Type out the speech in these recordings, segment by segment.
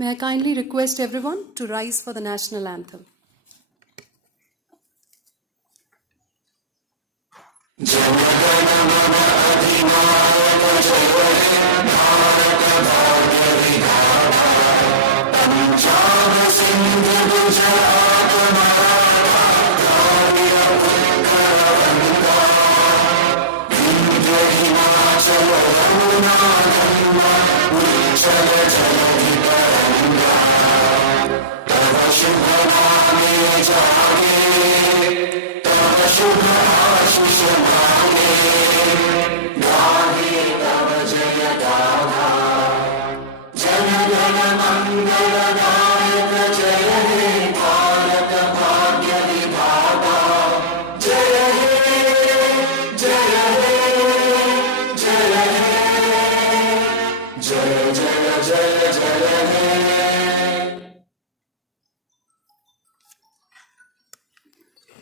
May I kindly request everyone to rise for the national anthem.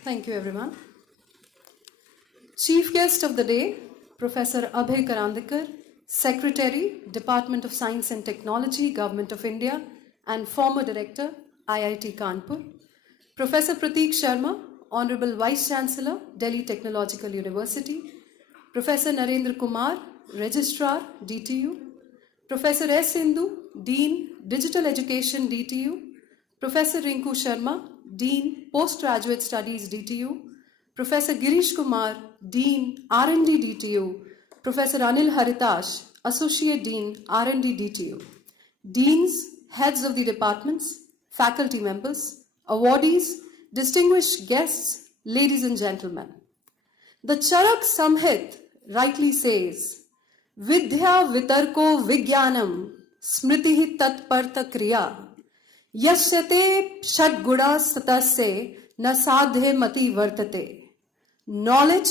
Thank you, everyone. Chief guest of the day, Professor Abhay Karandikar, Secretary, Department of Science and Technology, Government of India, and former Director, IIT Kanpur. Professor Prateek Sharma, Honorable Vice Chancellor, Delhi Technological University. Professor Narendra Kumar, Registrar, DTU. Professor S. Sindhu, Dean, Digital Education, DTU. Professor Rinku Sharma, Dean, Postgraduate Studies, DTU. Professor Girish Kumar, Dean, R&D, DTU. Professor Anil Haritash, Associate Dean, R&D, DTU. Deans, heads of the departments, faculty members, awardees, distinguished guests, ladies and gentlemen. The Charak Samhit rightly says, Vidya Vitarko Vigyanam Smritihi Tatparta Kriya Yashyate Shadguna Satasya Nasadhe Mati Vartate. Knowledge,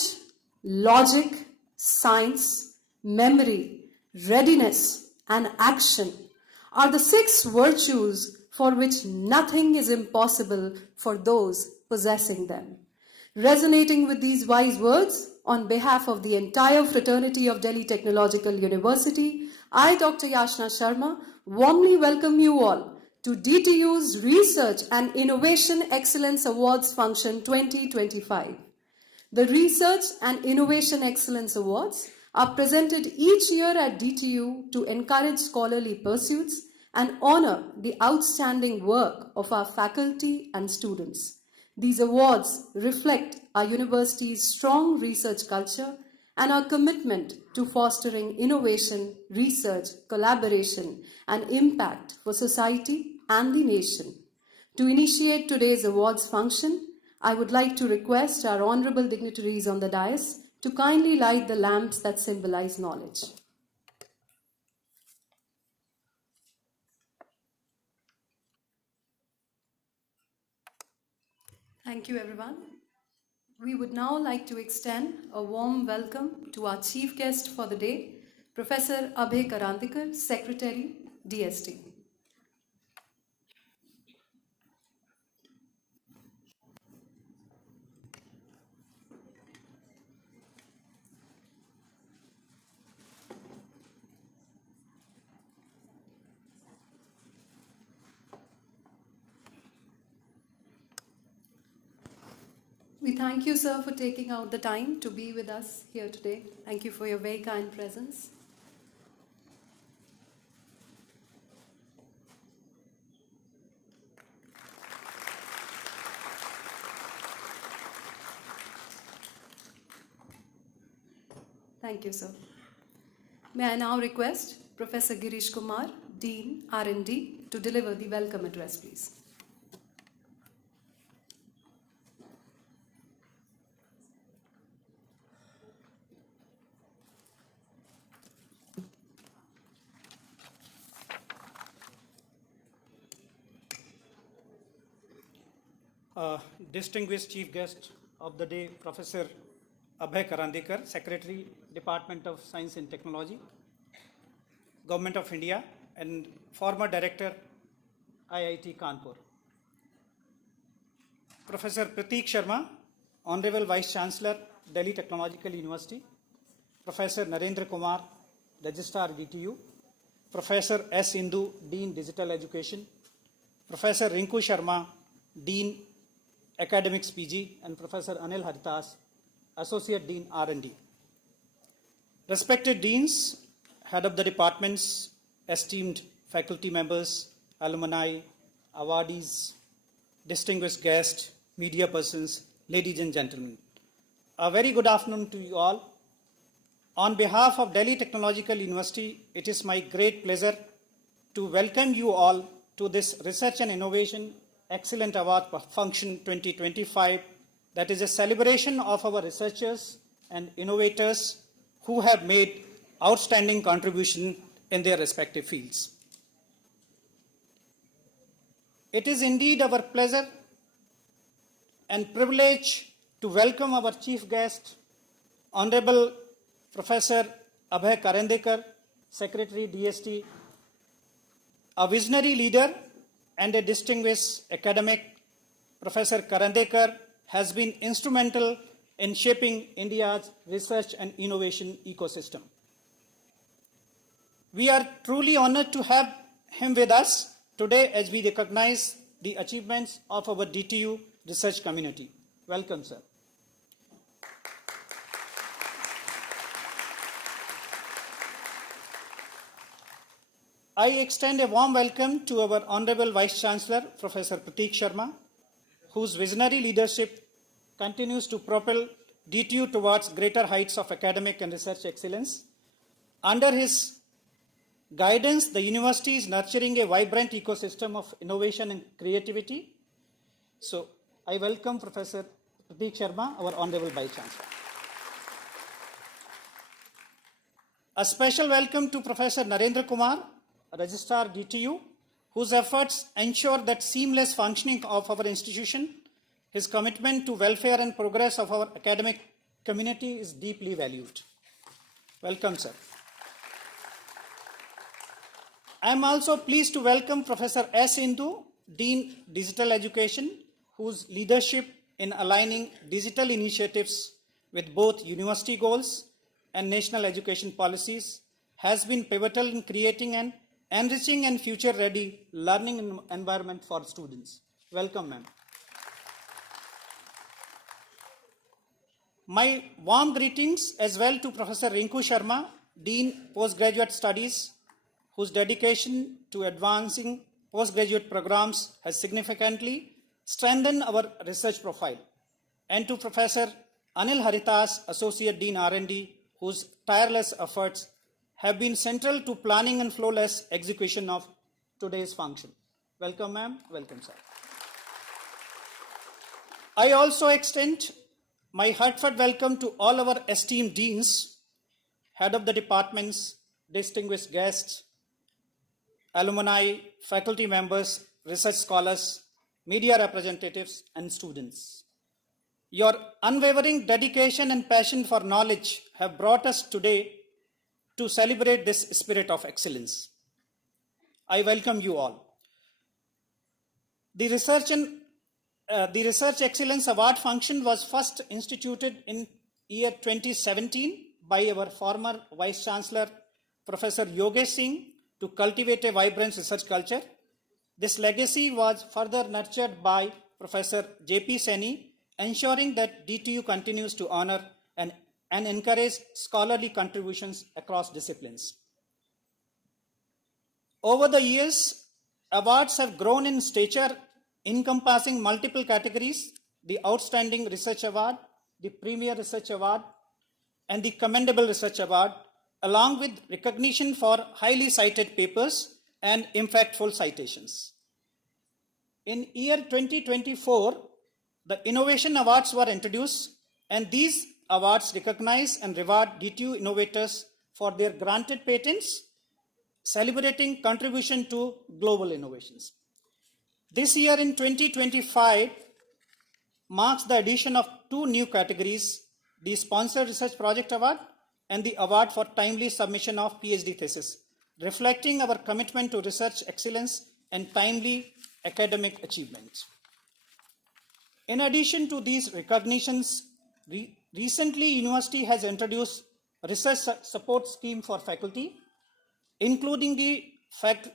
logic, science, memory, readiness, and action are the 6 virtues for which nothing is impossible for those possessing them. Resonating with these wise words, on behalf of the entire fraternity of Delhi Technological University, I, Dr. Yashna Sharma, warmly welcome you all to DTU's Research and Innovation Excellence Awards Function 2025. The Research and Innovation Excellence Awards are presented each year at DTU to encourage scholarly pursuits and honor the outstanding work of our faculty and students. These awards reflect our university's strong research culture and our commitment to fostering innovation, research, collaboration, and impact for society and the nation. To initiate today's awards function, I would like to request our honorable dignitaries on the dais to kindly light the lamps that symbolize knowledge. Thank you, everyone. We would now like to extend a warm welcome to our chief guest for the day, Professor Abhay Karandikar, Secretary, DST. We thank you, sir, for taking out the time to be with us here today. Thank you for your very kind presence. Thank you, sir. May I now request Professor Girish Kumar, Dean, R&D, to deliver the welcome address, please. Distinguished Chief Guest of the day, Professor Abhay Karandikar, Secretary, Department of Science and Technology, Government of India, and former Director, IIT Kanpur. Professor Prateek Sharma, Honorable Vice Chancellor, Delhi Technological University, Professor Narendra Kumar, Registrar DTU, Professor S. Indu, Dean Digital Education, Professor Rinku Sharma, Dean Academics PG, and Professor Anil Haritas, Associate Dean R&D. Respected Deans, Head of the Departments, esteemed faculty members, alumni, awardees, distinguished guests, media persons, ladies and gentlemen. A very good afternoon to you all. On behalf of Delhi Technological University, it is my great pleasure to welcome you all to this Research and Innovation Excellent Award Function 2025, that is a celebration of our researchers and innovators who have made outstanding contribution in their respective fields. It is indeed our pleasure and privilege to welcome our chief guest, Honorable Professor Abhay Karandekar, Secretary DST, a visionary leader and a distinguished academic. Professor Karandekar has been instrumental in shaping India's research and innovation ecosystem. We are truly honored to have him with us today as we recognize the achievements of our DTU research community. Welcome, sir. I extend a warm welcome to our Honorable Vice Chancellor, Professor Prateek Sharma, whose visionary leadership continues to propel DTU towards greater heights of academic and research excellence. Under his guidance, the university is nurturing a vibrant ecosystem of innovation and creativity. So, I welcome Professor Prateek Sharma, our Honorable Vice Chancellor. A special welcome to Professor Narendra Kumar, Registrar DTU, whose efforts ensure that seamless functioning of our institution. His commitment to welfare and progress of our academic community is deeply valued. Welcome, sir. I am also pleased to welcome Professor S. Indu, Dean Digital Education, whose leadership in aligning digital initiatives with both university goals and national education policies has been pivotal in creating an enriching and future-ready learning environment for students. Welcome, ma'am. My warm greetings as well to Professor Rinku Sharma, Dean Postgraduate Studies, whose dedication to advancing postgraduate programs has significantly strengthened our research profile, and to Professor Anil Haritas, Associate Dean R&D, whose tireless efforts have been central to planning and flawless execution of today's function. Welcome, ma'am. Welcome, sir. I also extend my heartfelt welcome to all our esteemed deans, head of the departments, distinguished guests, alumni, faculty members, research scholars, media representatives, and students. Your unwavering dedication and passion for knowledge have brought us today to celebrate this spirit of excellence. I welcome you all. The Research Excellence Award function was first instituted in year 2017 by our former Vice Chancellor, Professor Yogesh Singh, to cultivate a vibrant research culture. This legacy was further nurtured by Professor J.P. Seni, ensuring that DTU continues to honor and encourage scholarly contributions across disciplines. Over the years, awards have grown in stature, encompassing multiple categories: the Outstanding Research Award, the Premier Research Award, and the Commendable Research Award, along with recognition for highly cited papers and impactful citations. In year 2024, the Innovation Awards were introduced, and these awards recognize and reward DTU innovators for their granted patents, celebrating contribution to global innovations. This year in 2025 marks the addition of two new categories: the Sponsored Research Project Award and the Award for Timely Submission of PhD Thesis, reflecting our commitment to research excellence and timely academic achievements. In addition to these recognitions, recently university has introduced a research support scheme for faculty. including the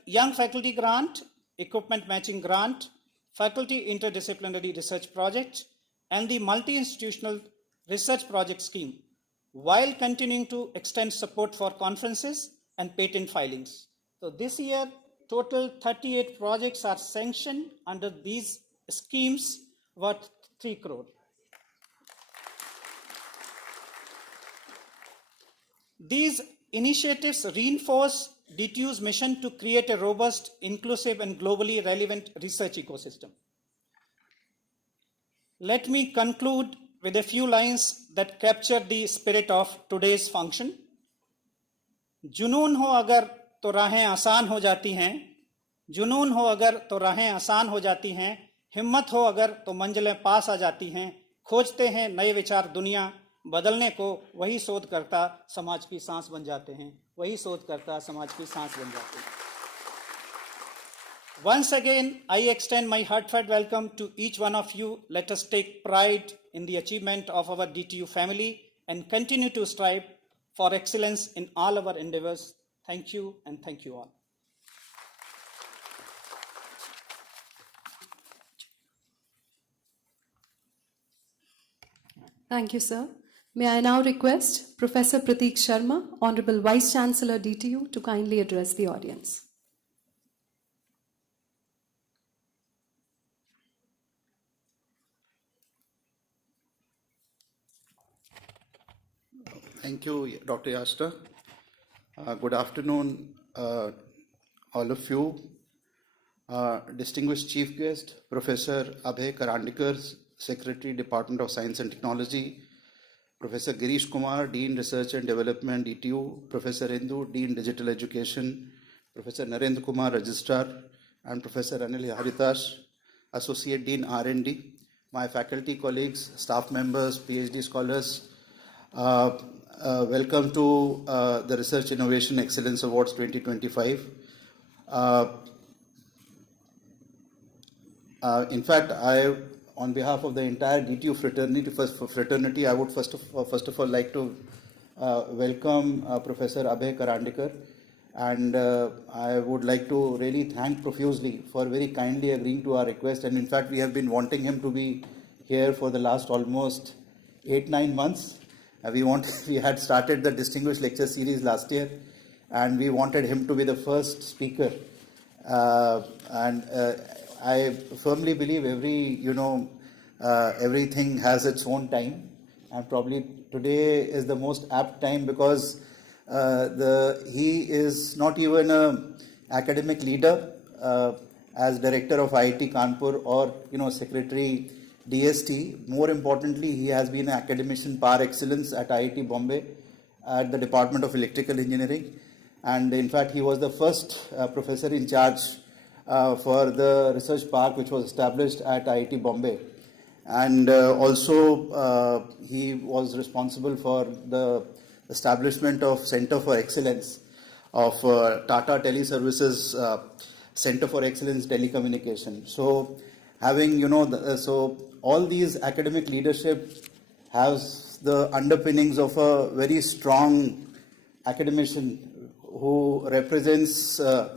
Young Faculty Grant, Equipment Matching Grant, Faculty Interdisciplinary Research Project, and the Multi-Institutional Research Project Scheme, while continuing to extend support for conferences and patent filings. So this year, total 38 projects are sanctioned under these schemes worth 3 crore. These initiatives reinforce DTU's mission to create a robust, inclusive, and globally relevant research ecosystem. Let me conclude with a few lines that capture the spirit of today's function. जुनून हो अगर तो राहें आसान हो जाती हैं, जुनून हो अगर तो राहें आसान हो जाती हैं, हिम्मत हो अगर तो मंजिलें पास आ जाती हैं, खोजते हैं नए विचार दुनिया बदलने को, वही शोधकर्ता समाज की सांस बन जाते हैं, वही शोधकर्ता समाज की सांस बन जाते हैं. Once again, I extend my heartfelt welcome to each one of you. Let us take pride in the achievement of our DTU family and continue to strive for excellence in all our endeavors. Thank you, and thank you all. Thank you, sir. May I now request Professor Prateek Sharma, Honorable Vice Chancellor DTU, to kindly address the audience. Thank you, Dr. Yashta. Good afternoon, all of you. Distinguished Chief Guest, Professor Abhay Karandikar, Secretary, Department of Science and Technology, Professor Girish Kumar, Dean Research and Development, DTU, Professor Indu, Dean Digital Education, Professor Narendra Kumar, Registrar, and Professor Anil Haritash, Associate Dean R&D, my faculty colleagues, staff members, PhD scholars. Welcome to the Research Innovation Excellence Awards 2025. In fact, on behalf of the entire DTU fraternity, I would first of all like to welcome Professor Abhay Karandikar, and I would like to really thank profusely for very kindly agreeing to our request. And in fact, we have been wanting him to be here for the last almost 8-9 months. We had started the Distinguished Lecture Series last year, and we wanted him to be the first speaker. I firmly believe everything has its own time, and probably today is the most apt time because he is not even an academic leader as director of IIT Kanpur or Secretary DST. More importantly, he has been an academician par excellence at IIT Bombay at the Department of Electrical Engineering, and in fact he was the first professor in charge for the research park which was established at IIT Bombay, and also he was responsible for the establishment of Center for Excellence of Tata Teleservices Center for Excellence Telecommunication. So having so all these academic leadership has the underpinnings of a very strong academician who represents a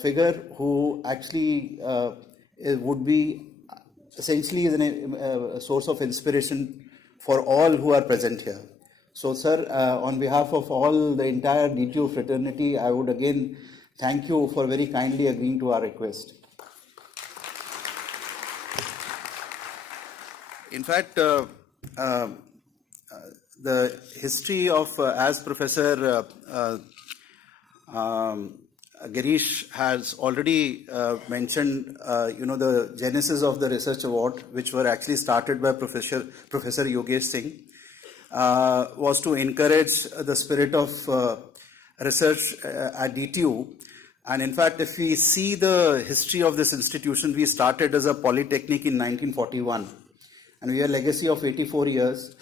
figure who actually would be essentially a source of inspiration for all who are present here. So, sir, on behalf of all the entire DTU fraternity, I would again thank you for very kindly agreeing to our request. In fact, the history of, as Professor Girish has already mentioned, the genesis of the research award, which were actually started by Professor Yogesh Singh, was to encourage the spirit of research at DTU. And in fact, if we see the history of this institution, we started as a polytechnic in 1941, and we have a legacy of 84 years.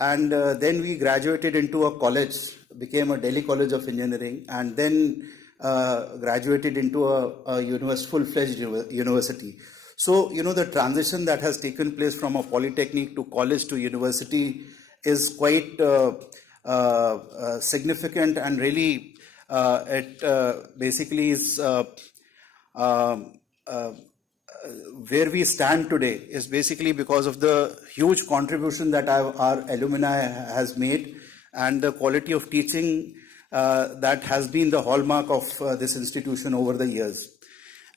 And then we graduated into a college, became a Delhi College of Engineering, and then graduated into a full-fledged university. So, the transition that has taken place from a polytechnic to college to university is quite significant, and really it basically is where we stand today is basically because of the huge contribution that our alumni has made, and the quality of teaching that has been the hallmark of this institution over the years.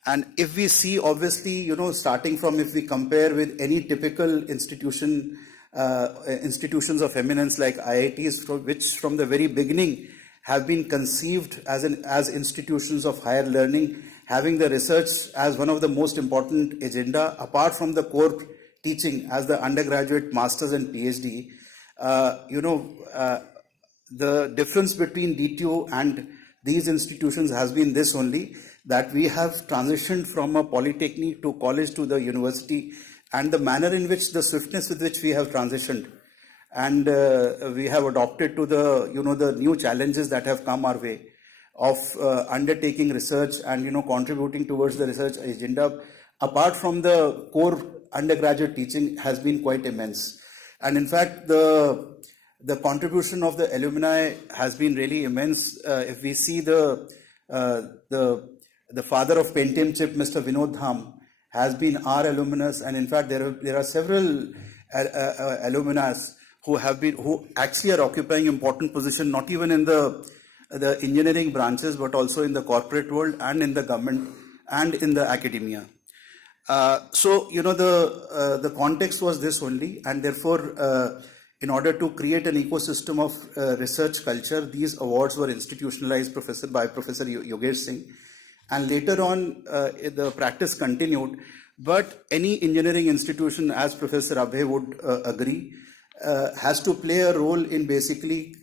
And if we see, obviously, starting from, if we compare with any typical institutions of eminence like IITs, which from the very beginning have been conceived as institutions of higher learning, having the research as one of the most important agenda, apart from the core teaching as the undergraduate, masters and PhD, the difference between DTU and these institutions has been this only, that we have transitioned from a polytechnic to college to the university, and the manner in which, the swiftness with which we have transitioned, and we have adopted to the, the new challenges that have come our way of undertaking research and, contributing towards the research agenda, apart from the core undergraduate teaching, has been quite immense. And in fact, the contribution of the alumni has been really immense. If we see the father of Pentium chip, Mr. Vinod Dham, has been our alumnus, and in fact there are several alumnus who actually are occupying important position, not even in the engineering branches, but also in the corporate world and in the government and in the academia. So the context was this only, and therefore in order to create an ecosystem of research culture, these awards were institutionalized by Professor Yogesh Singh. And later on, the practice continued. But any engineering institution, as Professor Abhay would agree, has to play a role in basically,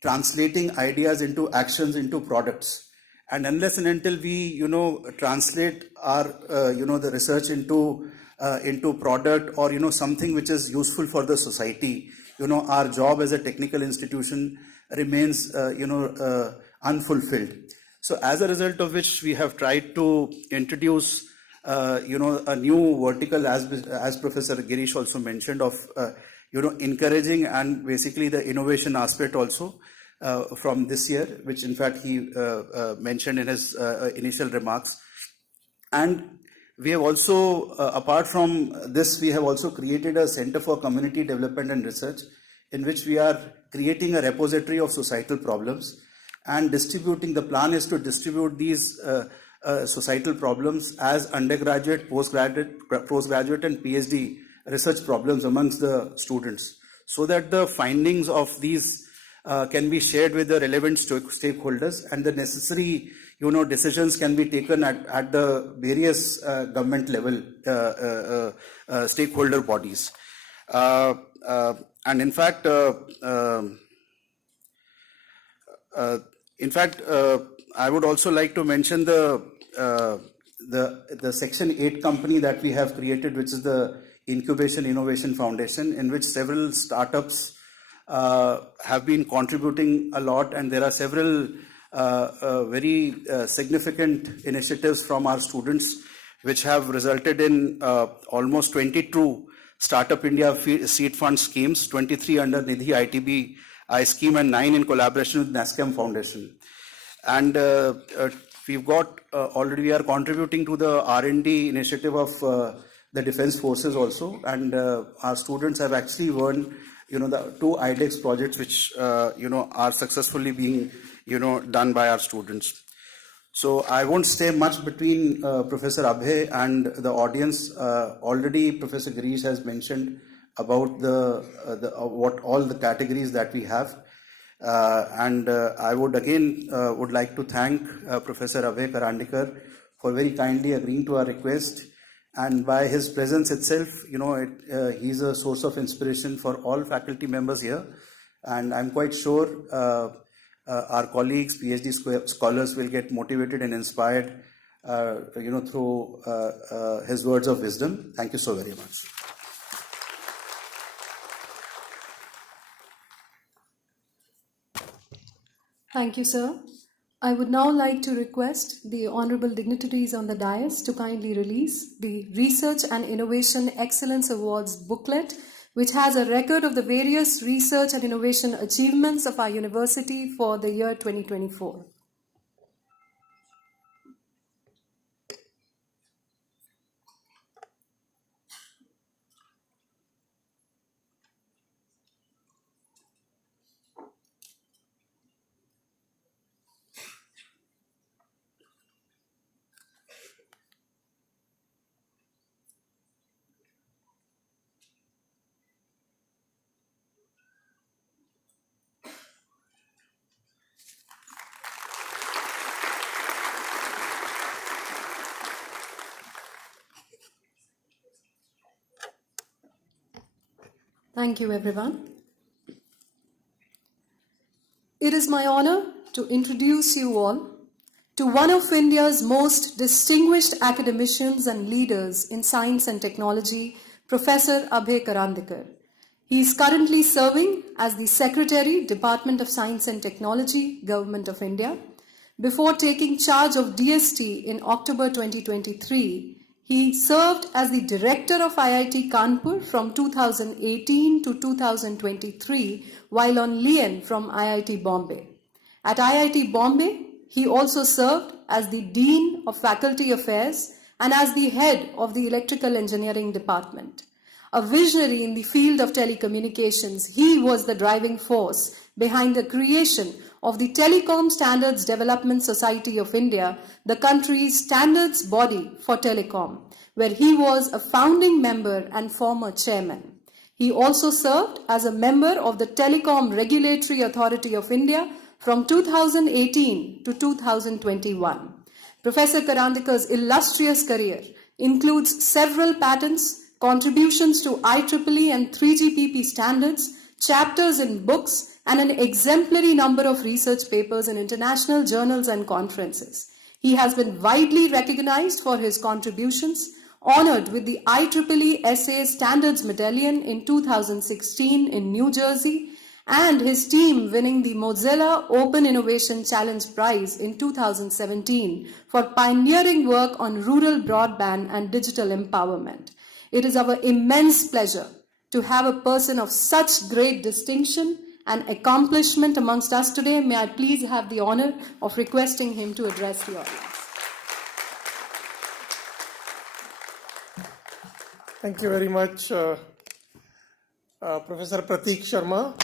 translating ideas into actions, into products. And unless and until we, translate our, the research into product, or, something which is useful for the society, our job as a technical institution remains, unfulfilled. So as a result of which, we have tried to introduce, a new vertical, as Professor Girish also mentioned, of, encouraging and basically the innovation aspect also from this year, which in fact he mentioned in his initial remarks. And we have also, apart from this, we have also created a Center for Community Development and Research, in which we are creating a repository of societal problems and distributing. The plan is to distribute these societal problems as undergraduate, postgraduate and PhD research problems amongst the students, so that the findings of these can be shared with the relevant stakeholders, and the necessary decisions can be taken at the various government level stakeholder bodies. And in fact, I would also like to mention the Section 8 company that we have created, which is the Incubation Innovation Foundation, in which several startups have been contributing a lot, and there are several very significant initiatives from our students, which have resulted in almost 22 Startup India seed fund schemes, 23 under Nidhi ITB I scheme, and 9 in collaboration with NASCAM Foundation. And we've got already, we are contributing to the R&D initiative of the Defense Forces also, and our students have actually won, the 2 IDEX projects, which are successfully being done by our students. So I won't stay much between Professor Abhay and the audience. Already Professor Girish has mentioned about what all the categories that we have, and I would again would like to thank Professor Abhay Karandikar for very kindly agreeing to our request. And by his presence itself, he's a source of inspiration for all faculty members here. And I'm quite sure our colleagues, PhD scholars, will get motivated and inspired, through his words of wisdom. Thank you so very much. Thank you, sir. I would now like to request the honorable dignitaries on the dais to kindly release the Research and Innovation Excellence Awards booklet, which has a record of the various research and innovation achievements of our university for the year 2024. Thank you, everyone. It is my honor to introduce you all to one of India's most distinguished academicians and leaders in science and technology, Professor Abhay Karandikar. He is currently serving as the Secretary, Department of Science and Technology, Government of India. Before taking charge of DST in October 2023, he served as the Director of IIT Kanpur from 2018 to 2023, while on Lien from IIT Bombay. At IIT Bombay, he also served as the Dean of Faculty Affairs and as the head of the Electrical Engineering Department. A visionary in the field of telecommunications, he was the driving force behind the creation of the Telecom Standards Development Society of India, the country's standards body for telecom, where he was a founding member and former chairman. He also served as a member of the Telecom Regulatory Authority of India from 2018 to 2021. Professor Karandikar's illustrious career includes several patents, contributions to IEEE and 3GPP standards, chapters in books, and an exemplary number of research papers in international journals and conferences. He has been widely recognized for his contributions, honored with the IEEE SA Standards Medallion in 2016 in New Jersey, and his team winning the Mozilla Open Innovation Challenge Prize in 2017 for pioneering work on rural broadband and digital empowerment. It is our immense pleasure to have a person of such great distinction and accomplishment amongst us today. May I please have the honor of requesting him to address the audience. Thank you very much, Professor Prateek Sharma,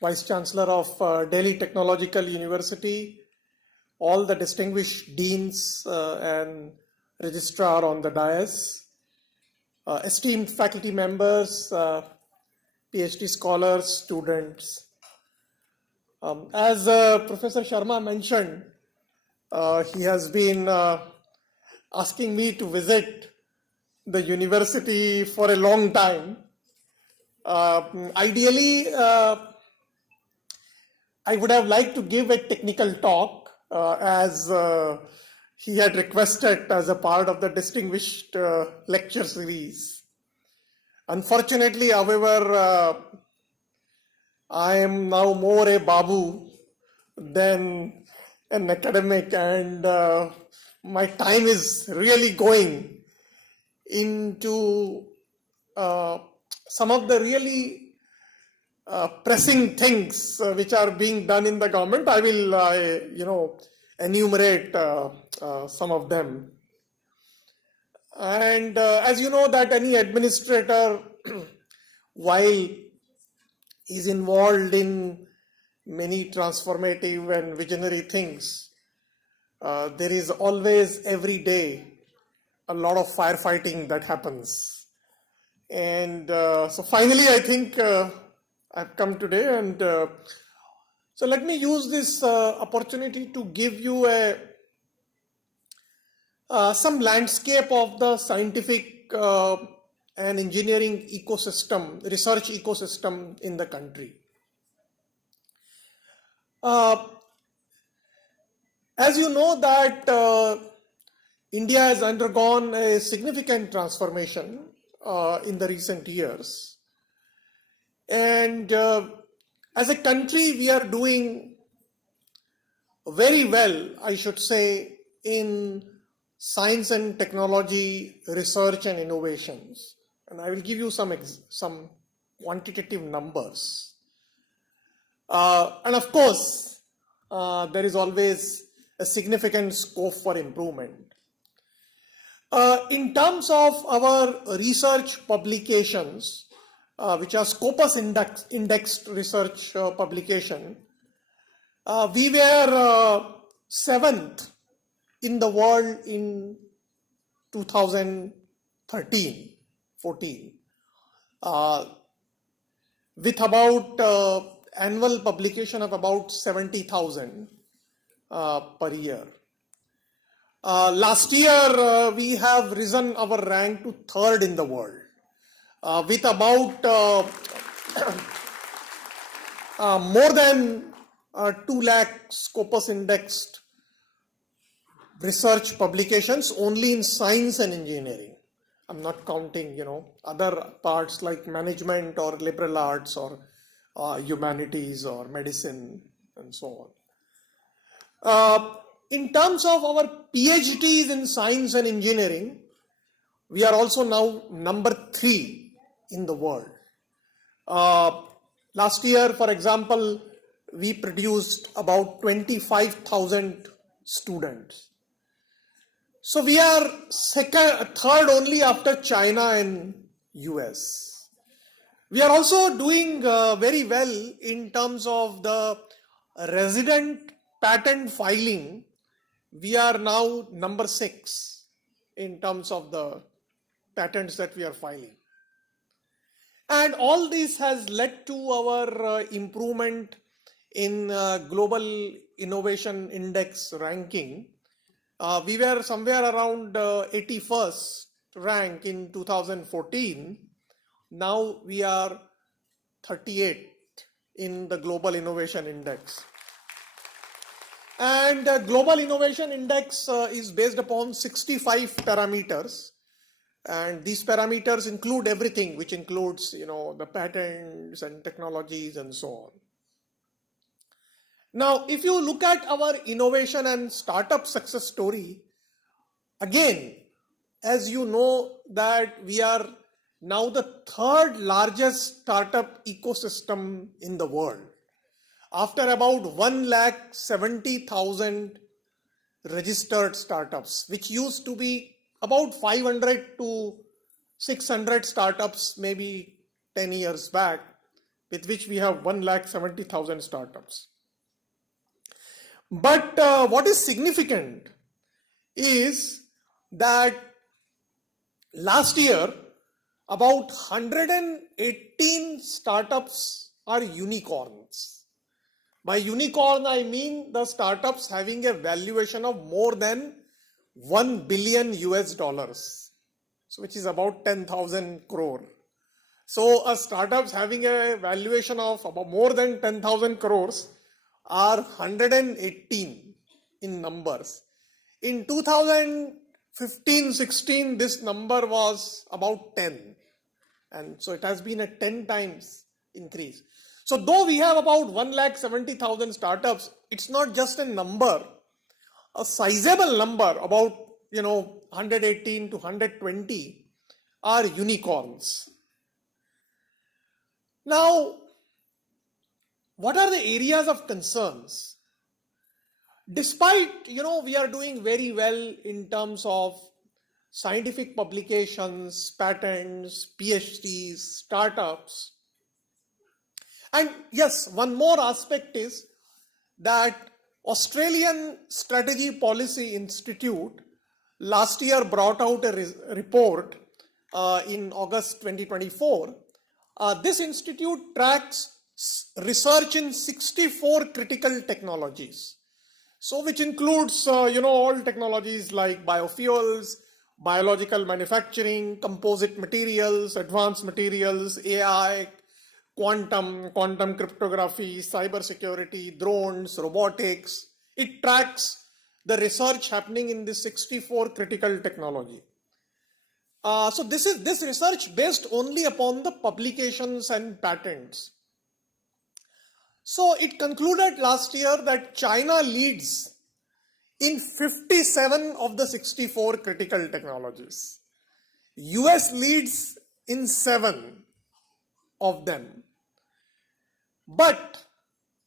Vice Chancellor of Delhi Technological University, all the distinguished deans and registrar on the dais, esteemed faculty members, PhD scholars, students. As Professor Sharma mentioned, he has been asking me to visit the university for a long time. Ideally, I would have liked to give a technical talk as he had requested as a part of the distinguished lecture series. Unfortunately, however, I am now more a babu than an academic, and my time is really going into some of the really pressing things which are being done in the government. I will, enumerate some of them. And as you know that any administrator, while he's involved in many transformative and visionary things, there is always every day a lot of firefighting that happens. And so finally, I think I've come today, and so let me use this opportunity to give you some landscape of the scientific and engineering ecosystem, research ecosystem in the country. As you know that India has undergone a significant transformation in the recent years. And as a country, we are doing very well, I should say, in science and technology research and innovations. and I will give you some quantitative numbers. And of course, there is always a significant scope for improvement. In terms of our research publications, which are Scopus indexed research publication, we were 7th in the world in 2013-14, with about annual publication of about 70,000 per year. Last year, we have risen our rank to 3rd in the world, with about more than 2 lakh Scopus indexed research publications only in science and engineering. I'm not counting, other parts like management or liberal arts or humanities or medicine and so on. In terms of our PhDs in science and engineering, we are also now number 3 in the world. Last year, for example, we produced about 25,000 students. So we are 3rd only after China and US. We are also doing very well in terms of the resident patent filing. We are now number 6 in terms of the patents that we are filing. And all this has led to our improvement in Global Innovation Index ranking. We were somewhere around 81st rank in 2014. Now we are 38th in the Global Innovation Index. And the Global Innovation Index is based upon 65 parameters. And these parameters include everything, which includes, the patents and technologies and so on. Now, if you look at our innovation and startup success story, again, as you know that we are now the 3rd largest startup ecosystem in the world, after about 170,000 registered startups, which used to be about 500 to 600 startups maybe 10 years back, with which we have 170,000 startups. But what is significant is that last year, about 118 startups are unicorns. By unicorn, I mean the startups having a valuation of more than $1 billion US, so which is about 10,000 crore. So startups having a valuation of about more than 10,000 crores are 118 in numbers. In 2015-16, this number was about 10. And so it has been a 10 times increase. So though we have about 170,000 startups, it's not just a number, a sizable number, about 118 to 120 are unicorns. Now, what are the areas of concerns? Despite, we are doing very well in terms of scientific publications, patents, PhDs, startups. And yes, one more aspect is that Australian Strategy Policy Institute last year brought out a report in August 2024. This institute tracks research in 64 critical technologies. So which includes, all technologies like biofuels, biological manufacturing, composite materials, advanced materials, AI, quantum cryptography, cybersecurity, drones, robotics. It tracks the research happening in the 64 critical technology. So this research based only upon the publications and patents. So it concluded last year that China leads in 57 of the 64 critical technologies. US leads in 7 of them. But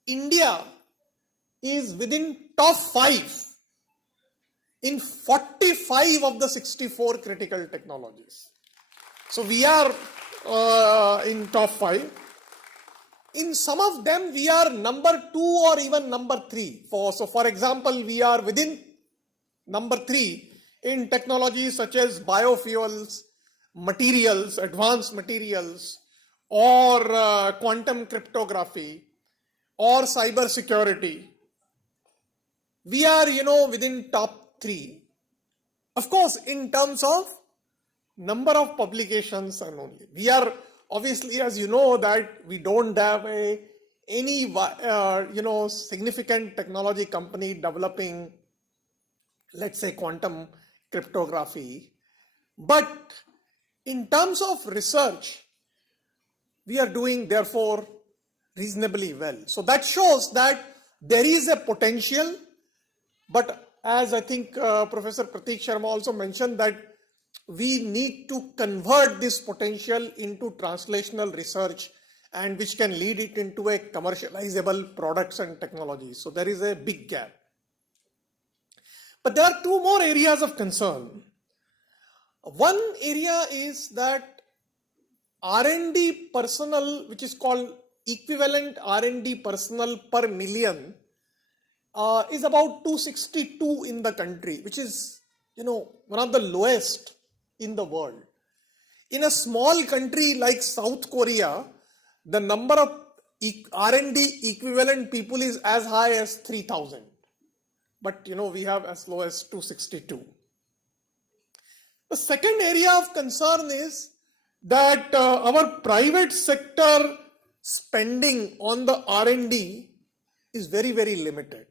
India is within top 5 in 45 of the 64 critical technologies. So we are in top 5. In some of them, we are number 2 or even number 3. So for example, we are within number 3 in technologies such as biofuels, materials, advanced materials, or quantum cryptography, or cyber security. We are, within top 3. Of course, in terms of number of publications and only. We are obviously, as you know, that we don't have any significant technology company developing, let's say, quantum cryptography. But in terms of research, we are doing, therefore, reasonably well. So that shows that there is a potential, but as I think Professor Prateek Sharma also mentioned, that we need to convert this potential into translational research, and which can lead it into a commercializable products and technologies. So there is a big gap. But there are 2 more areas of concern. One area is that R&D personnel, which is called equivalent R&D personnel per million, is about 262 in the country, which is, one of the lowest in the world. In a small country like South Korea, the number of R&D equivalent people is as high as 3,000. But, we have as low as 262. The second area of concern is that our private sector spending on the R&D is very, very limited.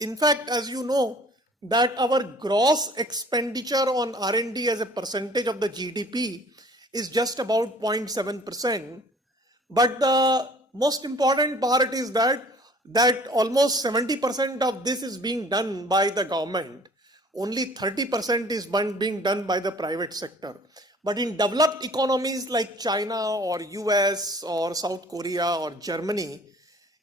In fact, as you know, that our gross expenditure on R&D as a percentage of the GDP is just about 0.7%. But the most important part is that almost 70% of this is being done by the government. Only 30% is being done by the private sector. But in developed economies like China or US or South Korea or Germany,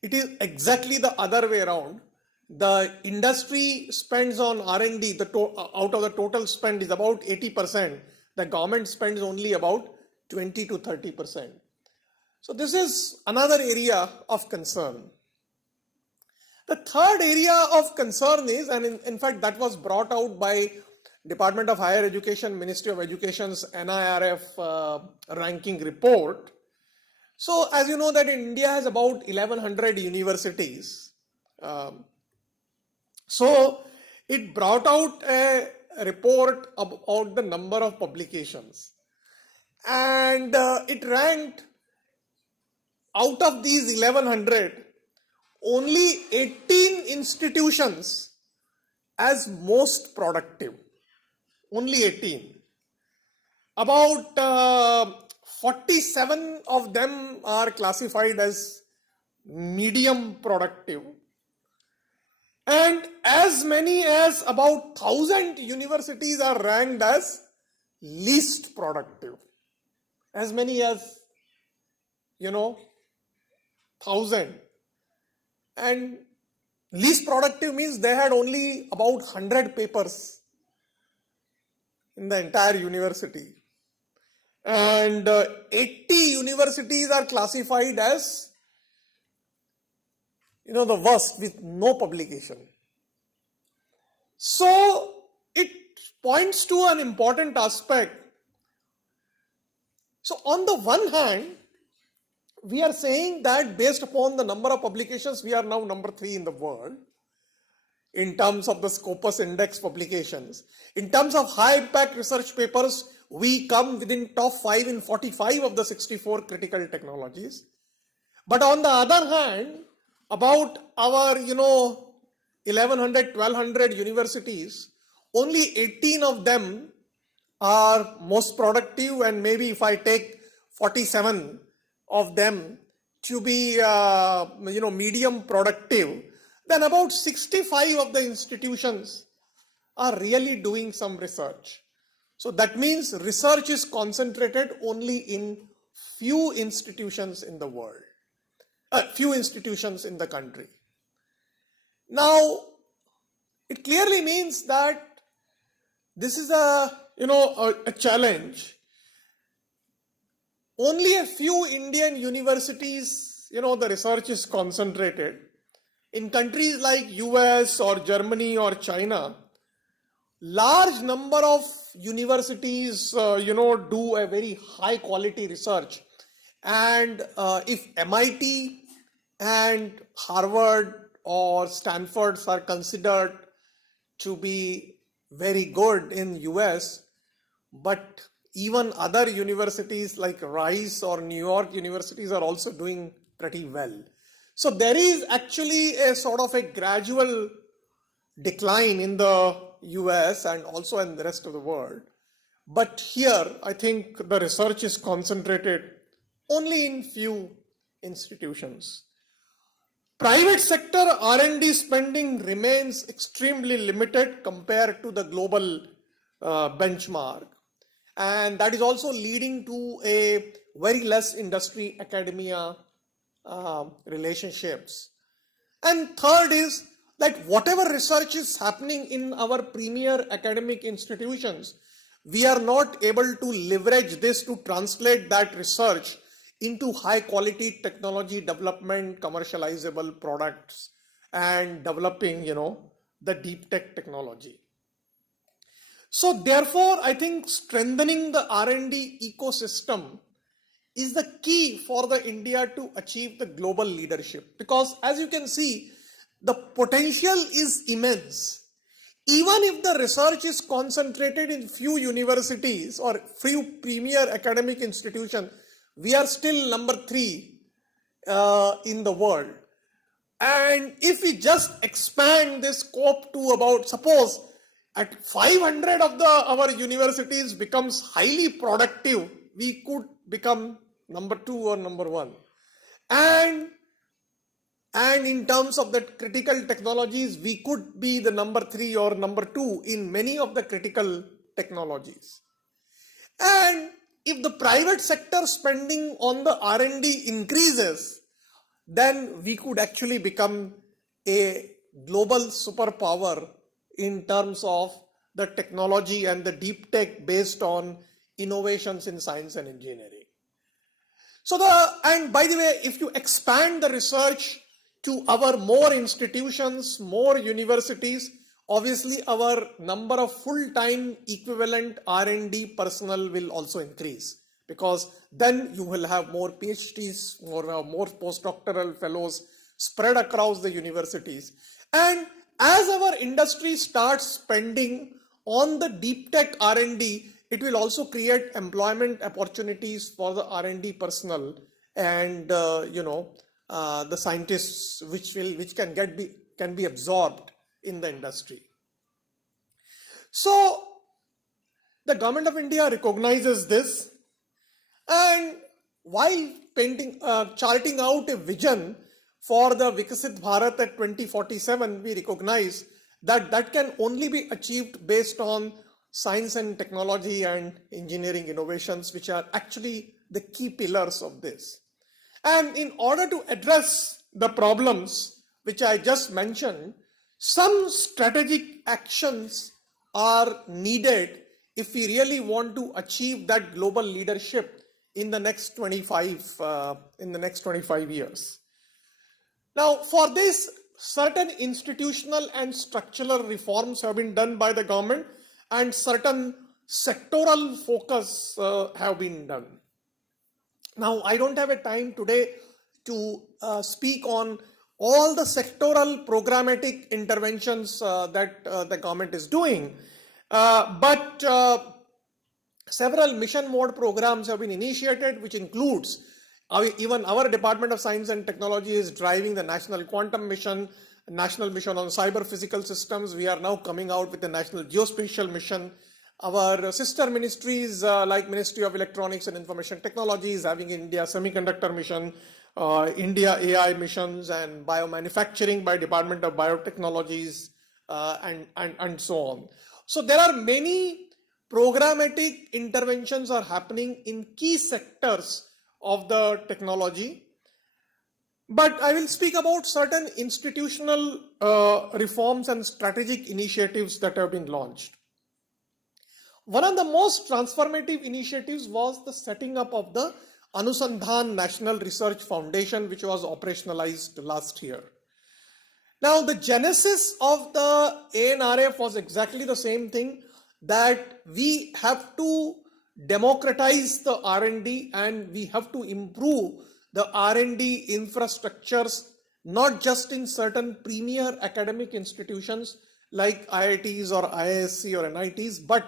it is exactly the other way around. The industry spends on R&D, out of the total spend is about 80%. The government spends only about 20 to 30%. So this is another area of concern. The third area of concern is, and in fact that was brought out by Department of Higher Education, Ministry of Education's NIRF ranking report. So as you know that India has about 1100 universities. So it brought out a report about the number of publications, and it ranked out of these 1100 only 18 institutions as most productive. Only 18. About 47 of them are classified as medium productive, and as many as about 1,000 universities are ranked as least productive. As many as, 1,000. And least productive means they had only about 100 papers in the entire university. And 80 universities are classified as, the worst, with no publication. So it points to an important aspect. So on the one hand, we are saying that based upon the number of publications, we are now number 3 in the world in terms of the Scopus Index publications. In terms of high impact research papers, we come within top 5 in 45 of the 64 critical technologies. But on the other hand, about our, 1100, 1200 universities, only 18 of them are most productive, and maybe if I take 47 of them to be, medium productive, then about 65 of the institutions are really doing some research. So that means research is concentrated only in few institutions in the world, few institutions in the country. Now, it clearly means that this is a challenge. Only a few Indian universities, the research is concentrated. In countries like US or Germany or China, large number of universities, do a very high quality research. And if MIT and Harvard or Stanford are considered to be very good in US, but even other universities like Rice or New York universities are also doing pretty well. So there is actually a sort of a gradual decline in the US and also in the rest of the world. But here, I think the research is concentrated only in few institutions. Private sector R&D spending remains extremely limited compared to the global benchmark. And that is also leading to a very less industry academia relationships. And third is that whatever research is happening in our premier academic institutions, we are not able to leverage this to translate that research into high quality technology development, commercializable products, and developing, the deep tech technology. So therefore, I think strengthening the R&D ecosystem is the key for the India to achieve the global leadership. Because as you can see, the potential is immense. Even if the research is concentrated in few universities or few premier academic institutions, we are still number 3 in the world. And if we just expand this scope to about, suppose at 500 of our universities becomes highly productive, we could become number 2 or number 1. And in terms of the critical technologies, we could be the number 3 or number 2 in many of the critical technologies. And if the private sector spending on the R&D increases, then we could actually become a global superpower in terms of the technology and the deep tech based on innovations in science and engineering. And by the way, if you expand the research to our more institutions, more universities, obviously our number of full-time equivalent R&D personnel will also increase, because then you will have more PhDs, more postdoctoral fellows spread across the universities. And as our industry starts spending on the deep tech R&D, it will also create employment opportunities for the R&D personnel and the scientists which can be absorbed in the industry. So the government of India recognizes this, and while charting out a vision for the Viksit Bharat at 2047, we recognize that can only be achieved based on science and technology and engineering innovations, which are actually the key pillars of this. And in order to address the problems which I just mentioned, some strategic actions are needed if we really want to achieve that global leadership in the next 25 years. Now, for this, certain institutional and structural reforms have been done by the government, and certain sectoral focus have been done. Now, I don't have a time today to speak on all the sectoral programmatic interventions that the government is doing, but several mission mode programs have been initiated, which includes even our Department of Science and Technology is driving the National Quantum Mission, National Mission on Cyber Physical Systems. We are now coming out with the National Geospatial Mission. Our sister ministries like Ministry of Electronics and Information Technology is having India Semiconductor Mission, India AI missions, and biomanufacturing by Department of Biotechnologies, and so on. So there are many programmatic interventions are happening in key sectors of the technology. But I will speak about certain institutional reforms and strategic initiatives that have been launched. One of the most transformative initiatives was the setting up of the Anusandhan National Research Foundation, which was operationalized last year. Now, the genesis of the ANRF was exactly the same thing, that we have to democratize the R&D and we have to improve the R&D infrastructures, not just in certain premier academic institutions like IITs or IISc or NITs, but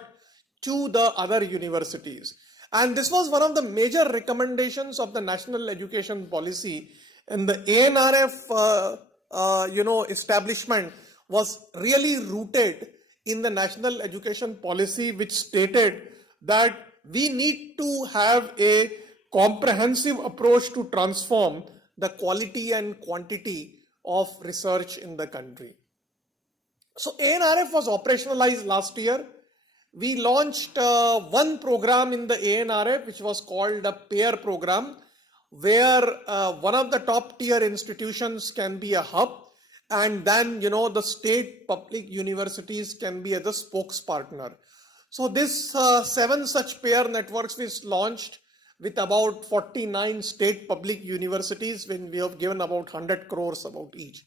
to the other universities. And this was one of the major recommendations of the National Education Policy, and the ANRF establishment was really rooted in the National Education Policy, which stated that we need to have a comprehensive approach to transform the quality and quantity of research in the country. So ANRF was operationalized last year. We launched one program in the ANRF, which was called a pair program, where one of the top tier institutions can be a hub, and then the state public universities can be as a spokespartner. So this 7 such pair networks was launched with about 49 state public universities, when we have given about 100 crores about each.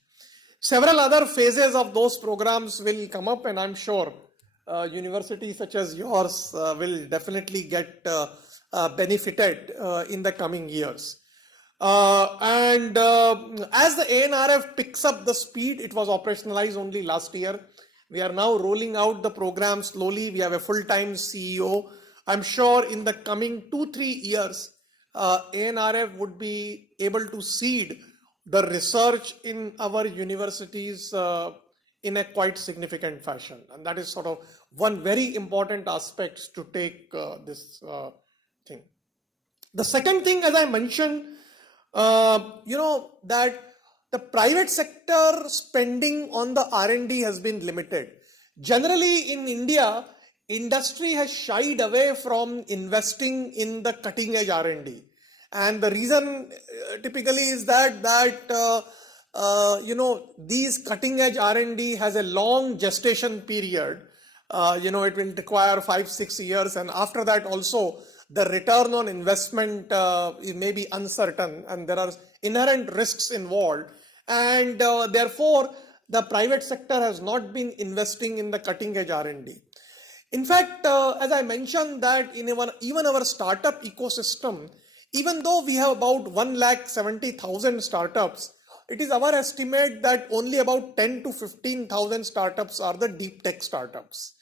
Several other phases of those programs will come up, and I'm sure universities such as yours will definitely get benefited in the coming years. As the ANRF picks up the speed, it was operationalized only last year. We are now rolling out the program slowly. We have a full-time CEO. I'm sure in the coming 2-3 years, ANRF would be able to seed the research in our universities in a quite significant fashion. And that is sort of one very important aspect to take this thing. The second thing, as I mentioned, that the private sector spending on the R&D has been limited. Generally in India, industry has shied away from investing in the cutting edge R&D. And the reason typically is that these cutting edge R&D has a long gestation period. It will require 5-6 years, and after that also the return on investment may be uncertain, and there are inherent risks involved, and therefore the private sector has not been investing in the cutting edge R&D. In fact, as I mentioned, that in even our startup ecosystem, even though we have about 170,000 startups, it is our estimate that only about 10 to 15,000 startups are the deep tech startups.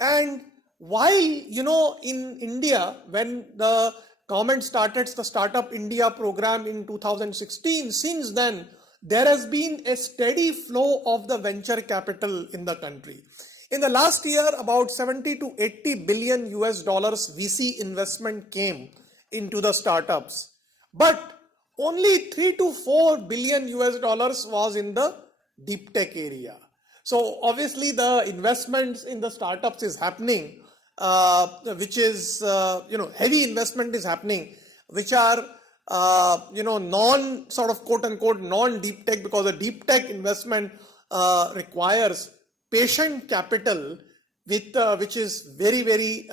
And while, in India, when the government started the Startup India program in 2016, since then, there has been a steady flow of the venture capital in the country. In the last year, about 70 to 80 billion US dollars VC investment came into the startups, but only 3 to 4 billion US dollars was in the deep tech area. So obviously the investments in the startups is happening, which is, heavy investment is happening, which are, non sort of quote unquote non-deep tech, because a deep tech investment requires patient capital with, which is very, very,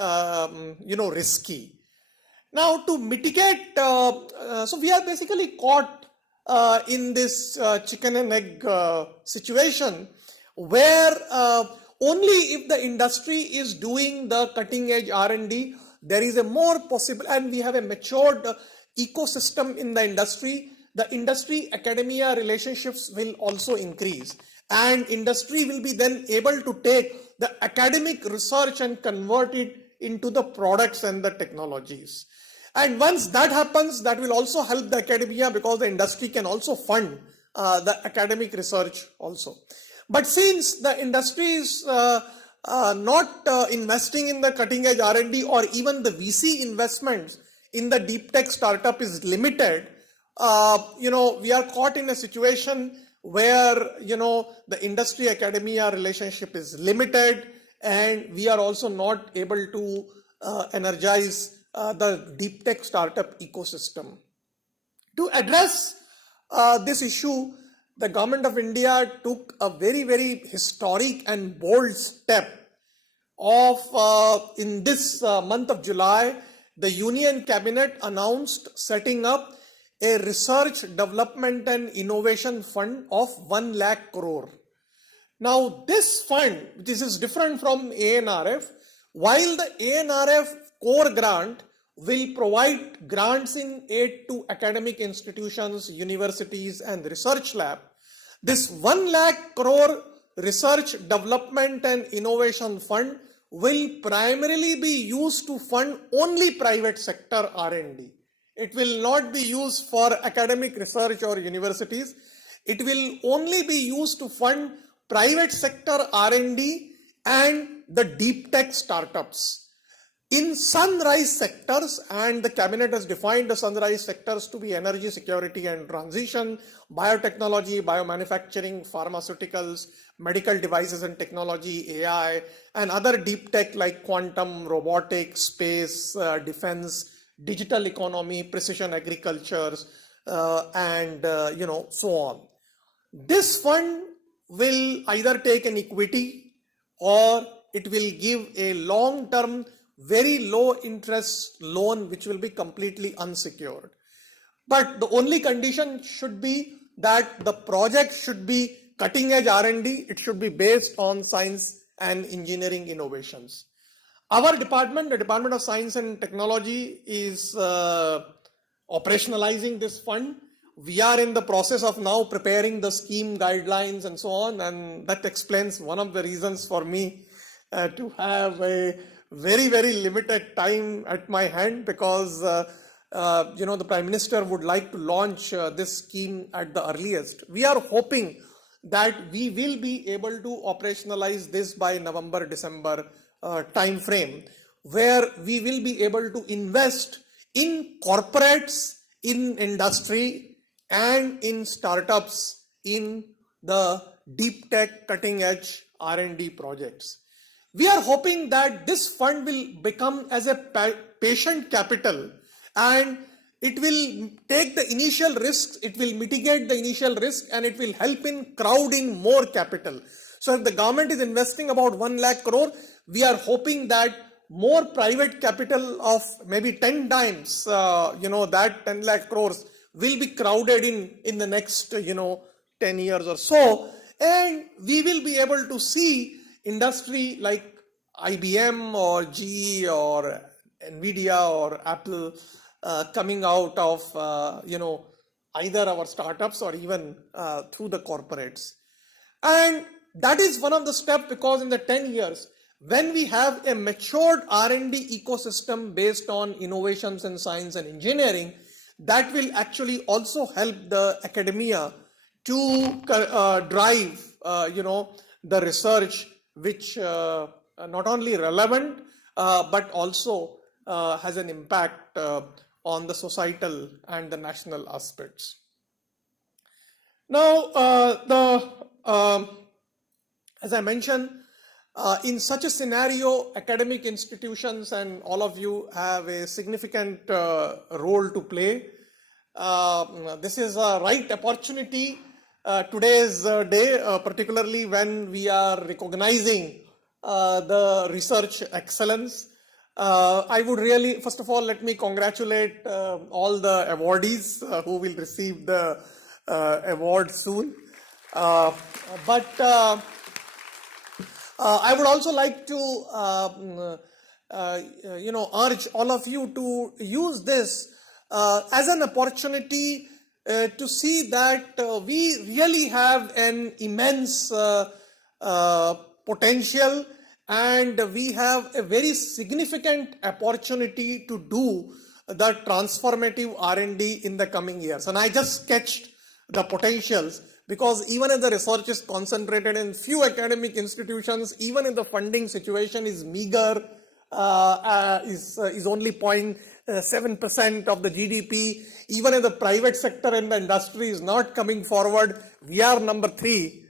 risky. Now to mitigate, so we are basically caught in this chicken and egg situation, where only if the industry is doing the cutting edge R&D, there is a more possible, and we have a matured ecosystem in the industry academia relationships will also increase, and industry will be then able to take the academic research and convert it into the products and the technologies. And once that happens, that will also help the academia, because the industry can also fund the academic research also. But since the industry is not investing in the cutting edge R&D, or even the VC investments in the deep tech startup is limited, we are caught in a situation where, the industry academia relationship is limited, and we are also not able to energize the deep tech startup ecosystem. To address this issue, the government of India took a very, very historic and bold step of in this month of July. The Union Cabinet announced setting up a research, development and innovation fund of 1 lakh crore. Now this fund, this is different from ANRF. While the ANRF core grant will provide grants in aid to academic institutions, universities and research lab, this 1 lakh crore research, development and innovation fund will primarily be used to fund only private sector R&D. It will not be used for academic research or universities. It will only be used to fund private sector R&D and the deep tech startups. In sunrise sectors, and the cabinet has defined the sunrise sectors to be energy security and transition, biotechnology, biomanufacturing, pharmaceuticals, medical devices and technology, AI, and other deep tech like quantum, robotics, space, defense, digital economy, precision agriculture, and so on. This fund will either take an equity or it will give a long-term, very low interest loan which will be completely unsecured. But the only condition should be that the project should be cutting edge R&D, it should be based on science and engineering innovations. Our department, the Department of Science and Technology, is operationalizing this fund. We are in the process of now preparing the scheme guidelines and so on, and that explains one of the reasons for me to have a very, very limited time at my hand, because the Prime Minister would like to launch this scheme at the earliest. We are hoping that we will be able to operationalize this by November-December time frame, where we will be able to invest in corporates, in industry, and in startups in the deep tech cutting edge R&D projects. We are hoping that this fund will become as a patient capital, and it will take the initial risks, it will mitigate the initial risk, and it will help in crowding more capital. So if the government is investing about 1 lakh crore, we are hoping that more private capital of maybe 10 times, that 10 lakh crores will be crowded in the next, 10 years or so. And we will be able to see industry like IBM or GE or NVIDIA or Apple coming out of, either our startups or even through the corporates. And that is one of the steps, because in the 10 years, when we have a matured R&D ecosystem based on innovations in science and engineering, that will actually also help the academia to drive, the research which not only relevant, but also has an impact on the societal and the national aspects. Now, as I mentioned, in such a scenario, academic institutions and all of you have a significant role to play. This is a right opportunity, today's day, particularly when we are recognizing the research excellence. I would really, first of all, let me congratulate all the awardees who will receive the award soon. I would also like to, urge all of you to use this as an opportunity to see that we really have an immense potential, and we have a very significant opportunity to do the transformative R&D in the coming years. And I just sketched the potentials, because even if the research is concentrated in few academic institutions, even if the funding situation is meager, is only 0.7% of the GDP, even if the private sector and the industry is not coming forward, we are number 3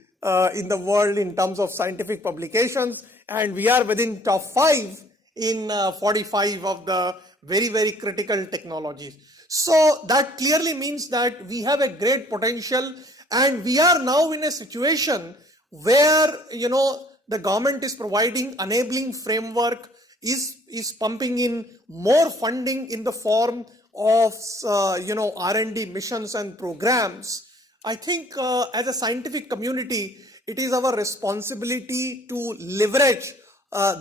in the world in terms of scientific publications, and we are within top 5 in 45 of the very, very critical technologies. So that clearly means that we have a great potential, and we are now in a situation where, you know, the government is providing enabling framework, is pumping in more funding in the form of R&D missions and programs. I think as a scientific community, it is our responsibility to leverage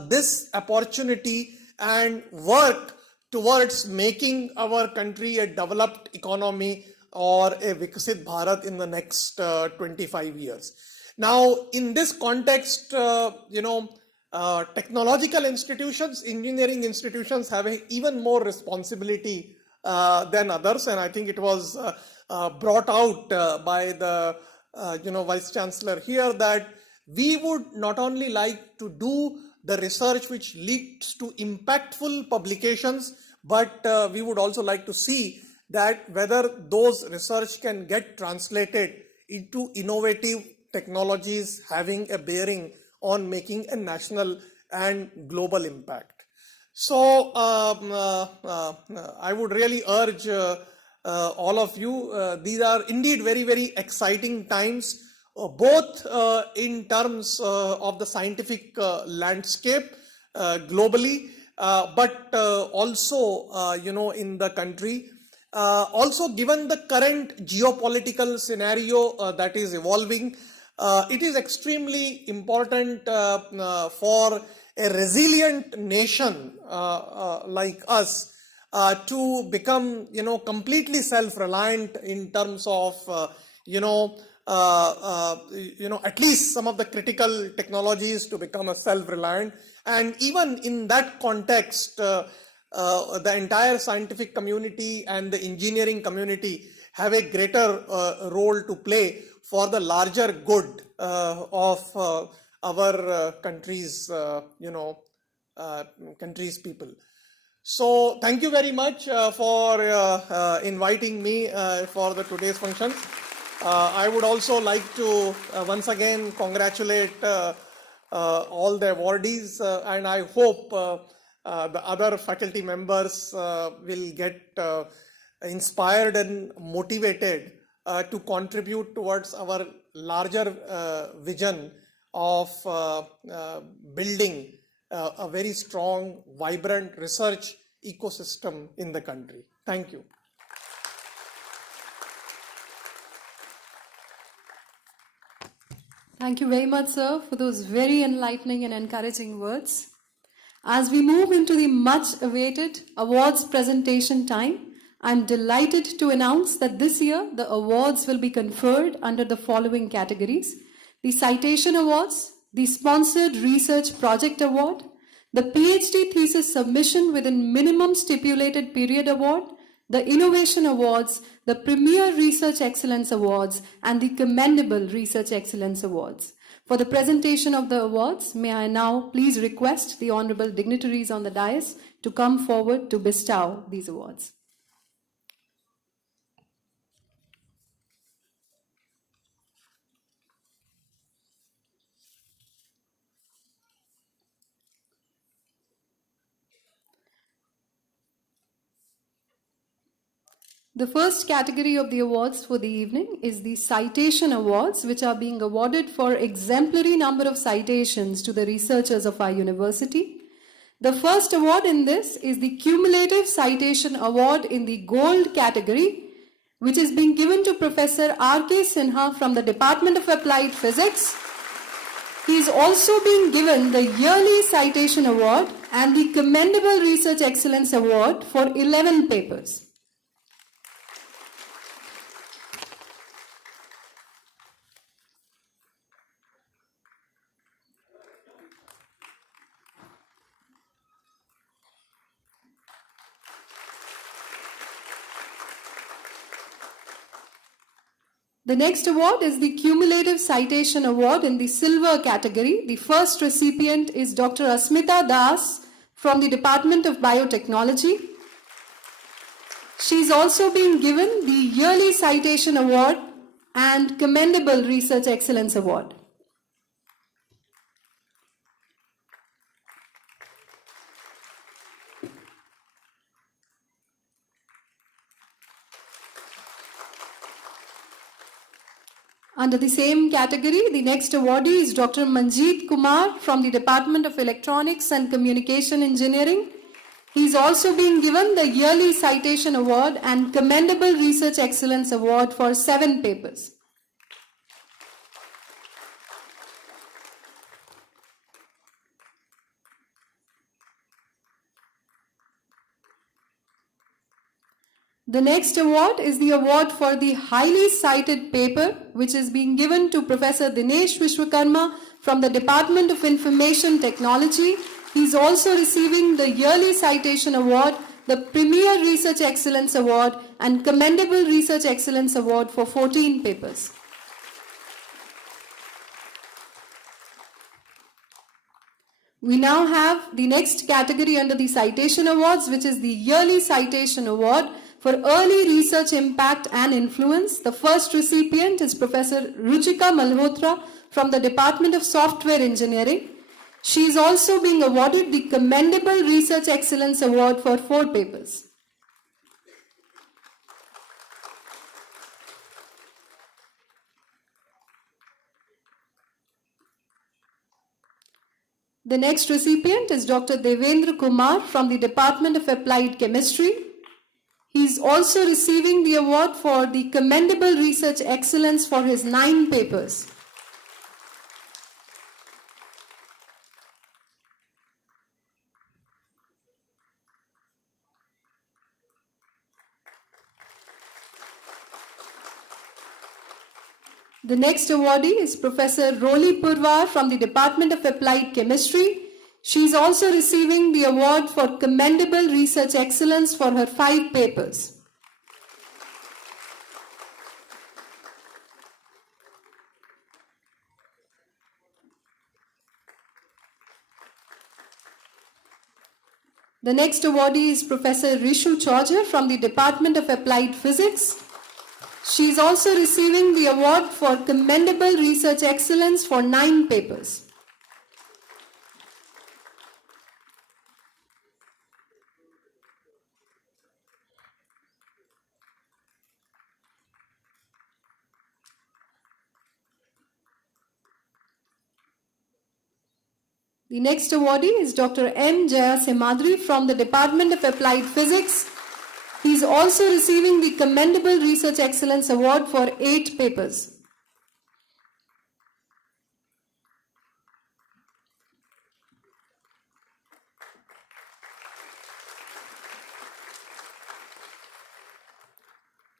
this opportunity and work towards making our country a developed economy or a Viksit Bharat in the next 25 years. Now, in this context, technological institutions, engineering institutions have even more responsibility than others, and I think it was brought out by the Vice Chancellor here that we would not only like to do the research which leads to impactful publications, but we would also like to see that whether those research can get translated into innovative technologies having a bearing on making a national and global impact. So I would really urge all of you, these are indeed very, very exciting times, both in terms of the scientific landscape globally, but also in the country. Also, given the current geopolitical scenario that is evolving, it is extremely important for a resilient nation like us to become, completely self-reliant in terms of, at least some of the critical technologies to become a self-reliant. And even in that context, the entire scientific community and the engineering community have a greater role to play for the larger good of our country's, country's people. So thank you very much for inviting me for the today's function. I would also like to once again congratulate all the awardees, and I hope the other faculty members will get inspired and motivated to contribute towards our larger vision of building a very strong, vibrant research ecosystem in the country. Thank you. Thank you very much, sir, for those very enlightening and encouraging words. As we move into the much-awaited awards presentation time, I'm delighted to announce that this year the awards will be conferred under the following categories: the Citation Awards, the Sponsored Research Project Award, the PhD Thesis Submission Within Minimum Stipulated Period Award, the Innovation Awards, the Premier Research Excellence Awards, and the Commendable Research Excellence Awards. For the presentation of the awards, may I now please request the honorable dignitaries on the dais to come forward to bestow these awards. The first category of the awards for the evening is the Citation Awards, which are being awarded for exemplary number of citations to the researchers of our university. The first award in this is the Cumulative Citation Award in the Gold category, which is being given to Professor R.K. Sinha from the Department of Applied Physics. He is also being given the Yearly Citation Award and the Commendable Research Excellence Award for 11 papers. The next award is the Cumulative Citation Award in the Silver category. The first recipient is Dr. Asmita Das from the Department of Biotechnology. She is also being given the Yearly Citation Award and Commendable Research Excellence Award. Under the same category, the next awardee is Dr. Manjeet Kumar from the Department of Electronics and Communication Engineering. He is also being given the Yearly Citation Award and Commendable Research Excellence Award for 7 papers. The next award is the award for the highly cited paper, which is being given to Professor Dinesh Vishwakarma from the Department of Information Technology. He is also receiving the Yearly Citation Award, the Premier Research Excellence Award, and Commendable Research Excellence Award for 14 papers. We now have the next category under the Citation Awards, which is the Yearly Citation Award for Early Research Impact and Influence. The first recipient is Professor Ruchika Malhotra from the Department of Software Engineering. She is also being awarded the Commendable Research Excellence Award for 4 papers. The next recipient is Dr. Devendra Kumar from the Department of Applied Chemistry. He is also receiving the award for the Commendable Research Excellence for his 9 papers. The next awardee is Professor Roli Purwar from the Department of Applied Chemistry. She is also receiving the award for Commendable Research Excellence for her 5 papers. The next awardee is Professor Rishu Chaudhary from the Department of Applied Physics. She is also receiving the award for Commendable Research Excellence for 9 papers. The next awardee is Dr. M. Jaya Semadri from the Department of Applied Physics. He is also receiving the Commendable Research Excellence Award for 8 papers.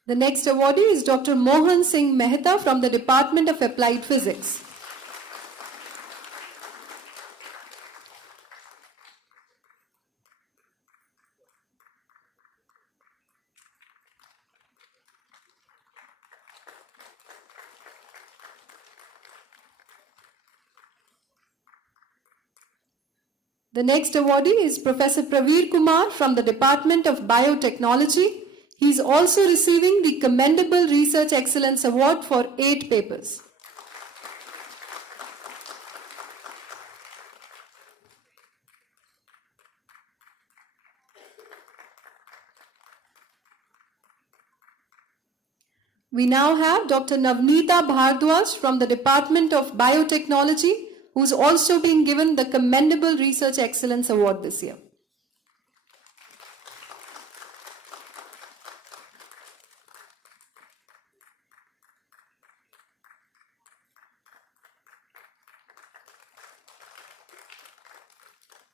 The next awardee is Dr. Mohan Singh Mehta from the Department of Applied Physics. The next awardee is Professor Praveer Kumar from the Department of Biotechnology. He is also receiving the Commendable Research Excellence Award for 8 papers. We now have Dr. Navneeta Bhardwaj from the Department of Biotechnology, who is also being given the Commendable Research Excellence Award this year.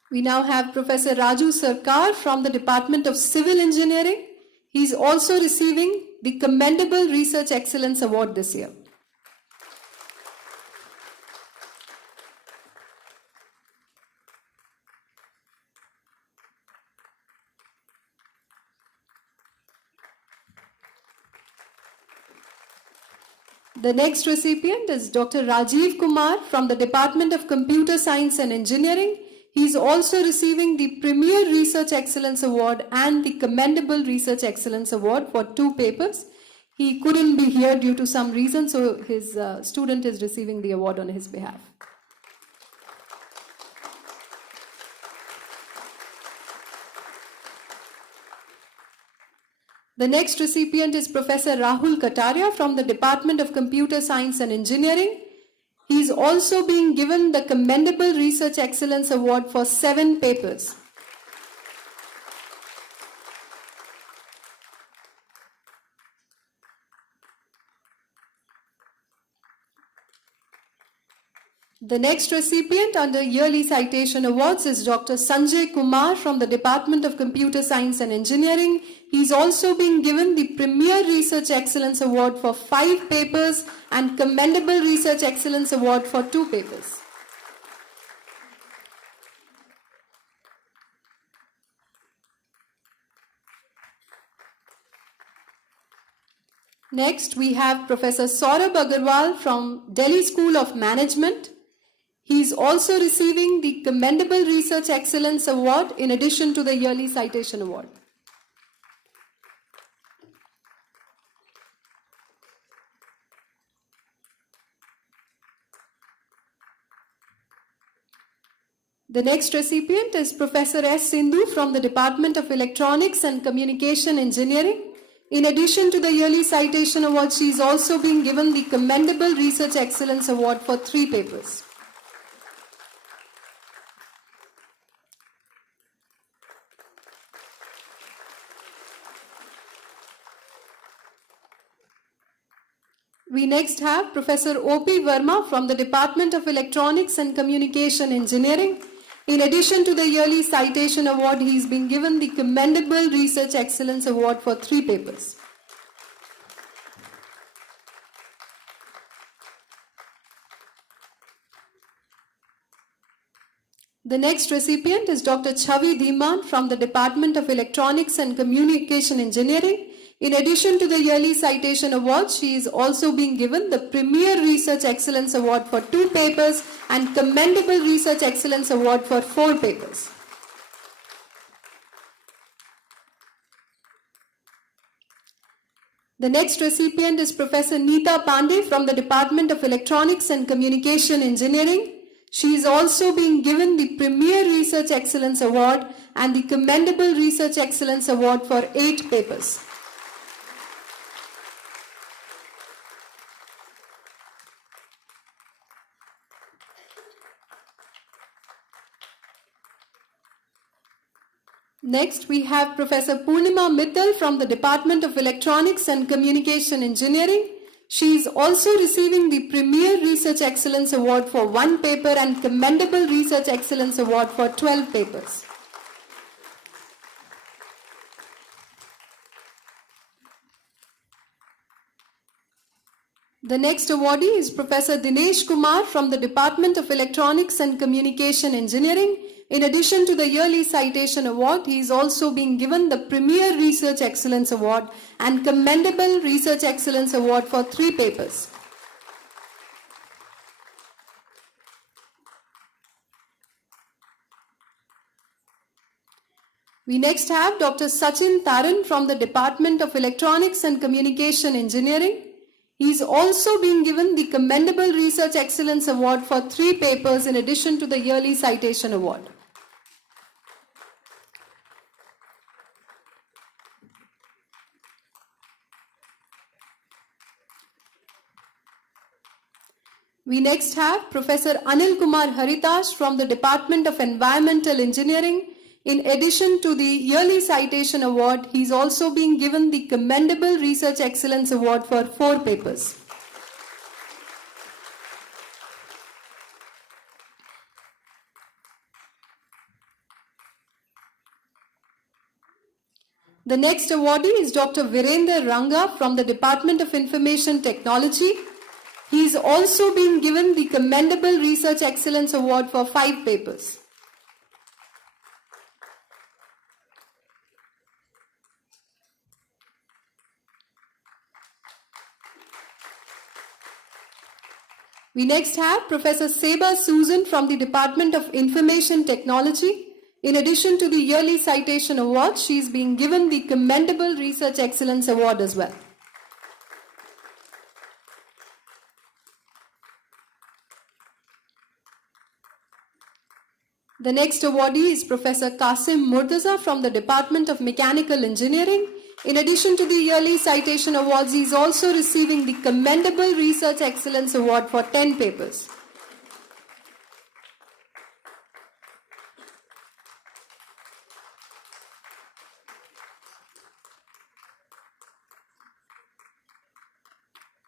We now have Professor Raju Sarkar from the Department of Civil Engineering. He is also receiving the Commendable Research Excellence Award this year. The next recipient is Dr. Rajiv Kumar from the Department of Computer Science and Engineering. He is also receiving the Premier Research Excellence Award and the Commendable Research Excellence Award for 2 papers. He couldn't be here due to some reason, so his student is receiving the award on his behalf. The next recipient is Professor Rahul Kataria from the Department of Computer Science and Engineering. He is also being given the Commendable Research Excellence Award for 7 papers. The next recipient under Yearly Citation Awards is Dr. Sanjay Kumar from the Department of Computer Science and Engineering. He is also being given the Premier Research Excellence Award for 5 papers and Commendable Research Excellence Award for 2 papers. Next, we have Professor Saurabh Agarwal from Delhi School of Management. He is also receiving the Commendable Research Excellence Award in addition to the Yearly Citation Award. The next recipient is Professor S. Sindhu from the Department of Electronics and Communication Engineering. In addition to the Yearly Citation Award, she is also being given the Commendable Research Excellence Award for 3 papers. We next have Professor O.P. Verma from the Department of Electronics and Communication Engineering. In addition to the Yearly Citation Award, he is being given the Commendable Research Excellence Award for 3 papers. The next recipient is Dr. Chavi Dhiman from the Department of Electronics and Communication Engineering. In addition to the Yearly Citation Award, she is also being given the Premier Research Excellence Award for 2 papers and Commendable Research Excellence Award for 4 papers. The next recipient is Professor Neeta Pandey from the Department of Electronics and Communication Engineering. She is also being given the Premier Research Excellence Award and the Commendable Research Excellence Award for 8 papers. Next, we have Professor Purnima Mittal from the Department of Electronics and Communication Engineering. She is also receiving the Premier Research Excellence Award for 1 paper and Commendable Research Excellence Award for 12 papers. The next awardee is Professor Dinesh Kumar from the Department of Electronics and Communication Engineering. In addition to the Yearly Citation Award, he is also being given the Premier Research Excellence Award and Commendable Research Excellence Award for 3 papers. We next have Dr. Sachin Taran from the Department of Electronics and Communication Engineering. He is also being given the Commendable Research Excellence Award for 3 papers in addition to the Yearly Citation Award. We next have Professor Anil Kumar Haritas from the Department of Environmental Engineering. In addition to the Yearly Citation Award, he is also being given the Commendable Research Excellence Award for 4 papers. The next awardee is Dr. Virender Ranga from the Department of Information Technology. He is also being given the Commendable Research Excellence Award for 5 papers. We next have Professor Seba Susan from the Department of Information Technology. In addition to the Yearly Citation Award, she is being given the Commendable Research Excellence Award as well. The next awardee is Professor Qasim Murtaza from the Department of Mechanical Engineering. In addition to the yearly citation awards, he is also receiving the Commendable Research Excellence Award for 10 papers.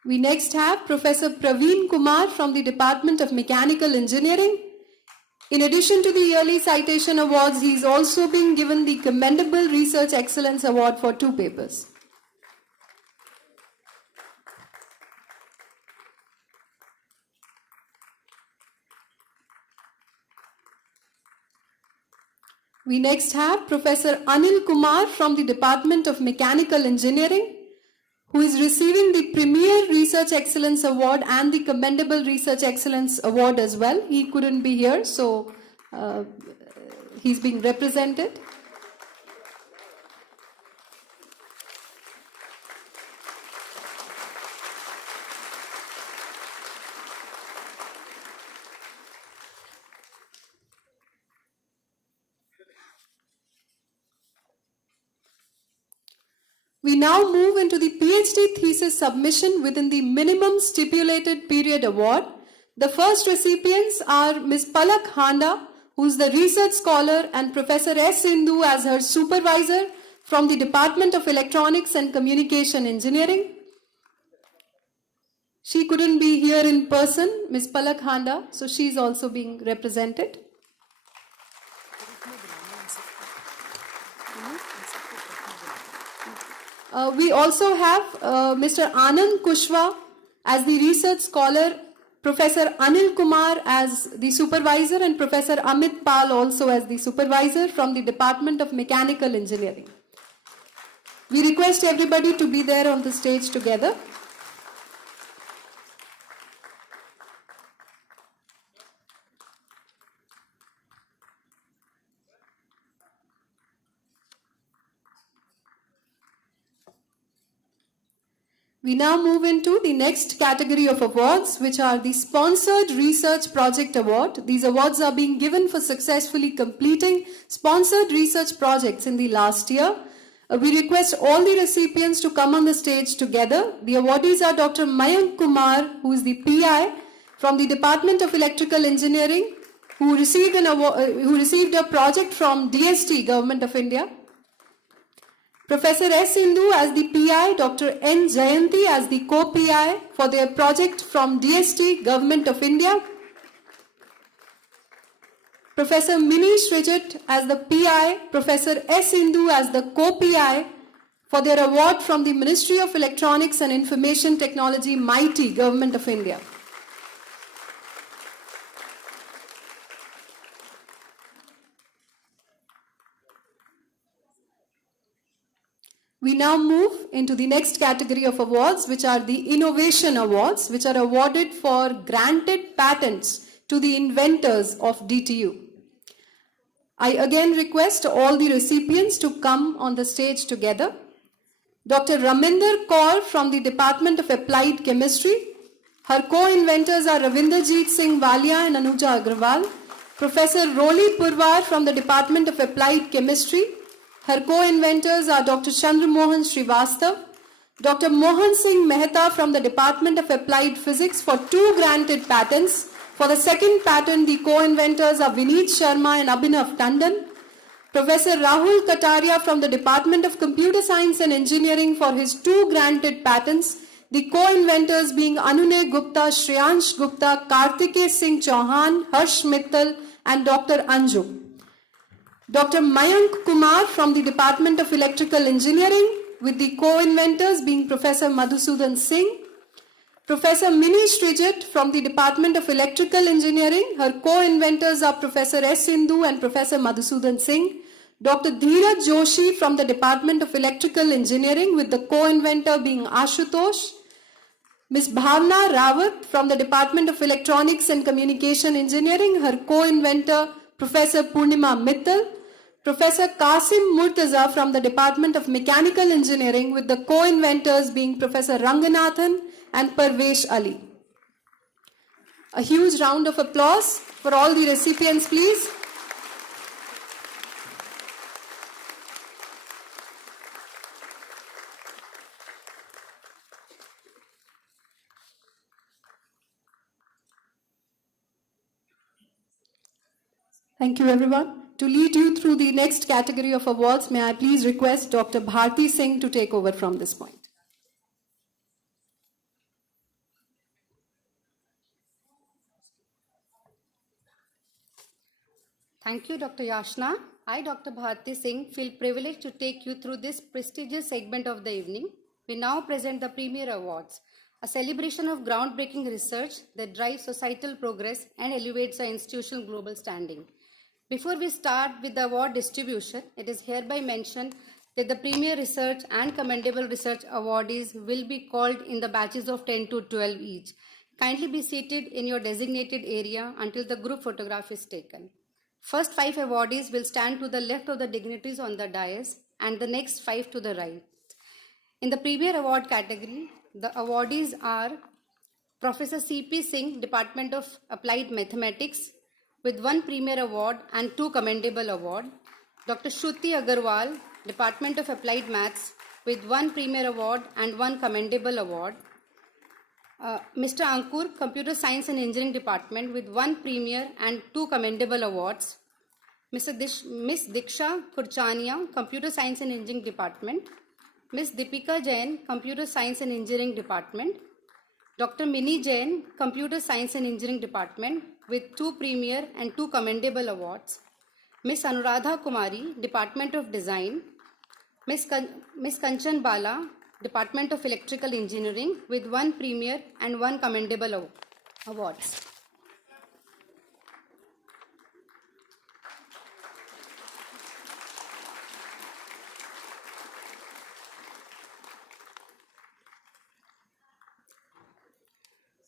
We next have Professor Praveen Kumar from the Department of Mechanical Engineering. In addition to the yearly citation awards, he is also being given the Commendable Research Excellence Award for 2 papers. We next have Professor Anil Kumar from the Department of Mechanical Engineering, who is receiving the Premier Research Excellence Award and the Commendable Research Excellence Award as well. He couldn't be here, so he's being represented. We now move into the PhD thesis submission within the minimum stipulated period award. The first recipients are Ms. Palak Handa, who is the research scholar, and Professor S. Sindhu as her supervisor from the Department of Electronics and Communication Engineering. She couldn't be here in person, Ms. Palak Handa, so she is also being represented. We also have Mr. Anand Kushwa as the research scholar, Professor Anil Kumar as the supervisor, and Professor Amit Pal also as the supervisor from the Department of Mechanical Engineering. We request everybody to be there on the stage together. We now move into the next category of awards, which are the Sponsored Research Project Award. These awards are being given for successfully completing sponsored research projects in the last year. We request all the recipients to come on the stage together. The awardees are Dr. Mayank Kumar, who is the PI from the Department of Electrical Engineering, who received a project from DST, Government of India. Professor S. Sindhu as the PI, Dr. N. Jayanti as the co-PI for their project from DST, Government of India. Professor Minish Rijit as the PI, Professor S. Sindhu as the co-PI for their award from the Ministry of Electronics and Information Technology, MITI, Government of India. We now move into the next category of awards, which are the Innovation Awards, which are awarded for granted patents to the inventors of DTU. I again request all the recipients to come on the stage together. Dr. Raminder Kaur from the Department of Applied Chemistry. Her co-inventors are Ravinderjeet Singh Walia and Anuja Agrawal. Professor Roli Purwar from the Department of Applied Chemistry. Her co-inventors are Dr. Chandramohan Srivastav, Dr. Mohan Singh Mehta from the Department of Applied Physics for 2 granted patents. For the second patent, the co-inventors are Vineet Sharma and Abhinav Tandon. Professor Rahul Kataria from the Department of Computer Science and Engineering for his 2 granted patents. The co-inventors being Anune Gupta, Shreyansh Gupta, Kartikeya Singh Chauhan, Harsh Mittal and Dr. Anju. Dr. Mayank Kumar from the Department of Electrical Engineering, with the co-inventors being Professor Madhusudan Singh. Professor Minish Rijit from the Department of Electrical Engineering. Her co-inventors are Professor S. Sindhu and Professor Madhusudan Singh. Dr. Dheeraj Joshi from the Department of Electrical Engineering, with the co-inventor being Ashutosh. Ms. Bhavna Rawat from the Department of Electronics and Communication Engineering. Her co-inventor Professor Purnima Mittal. Professor Qasim Murtaza from the Department of Mechanical Engineering, with the co-inventors being Professor Ranganathan and Parvesh Ali. A huge round of applause for all the recipients, please. Thank you, everyone. To lead you through the next category of awards, may I please request Dr. Bharti Singh to take over from this point. Thank you, Dr. Yashna. I, Dr. Bharti Singh, feel privileged to take you through this prestigious segment of the evening. We now present the Premier Awards, a celebration of groundbreaking research that drives societal progress and elevates our institutional global standing. Before we start with the award distribution, it is hereby mentioned that the Premier Research and Commendable Research awardees will be called in the batches of 10 to 12 each. Kindly be seated in your designated area until the group photograph is taken. First 5 awardees will stand to the left of the dignitaries on the dais and the next 5 to the right. In the Premier Award category, the awardees are Professor C.P. Singh, Department of Applied Mathematics, with 1 Premier Award and 2 Commendable Award. Dr. Shruti Agarwal, Department of Applied Maths, with 1 Premier Award and 1 Commendable Award. Mr. Ankur, Computer Science and Engineering Department, with 1 Premier and 2 Commendable Awards. Miss Diksha Kurchania, Computer Science and Engineering Department. Miss Deepika Jain, Computer Science and Engineering Department. Dr. Mini Jain, Computer Science and Engineering Department, with 2 Premier and 2 Commendable Awards. Miss Anuradha Kumari, Department of Design. Miss Kanchan Bala, Department of Electrical Engineering, with 1 Premier and 1 Commendable Awards.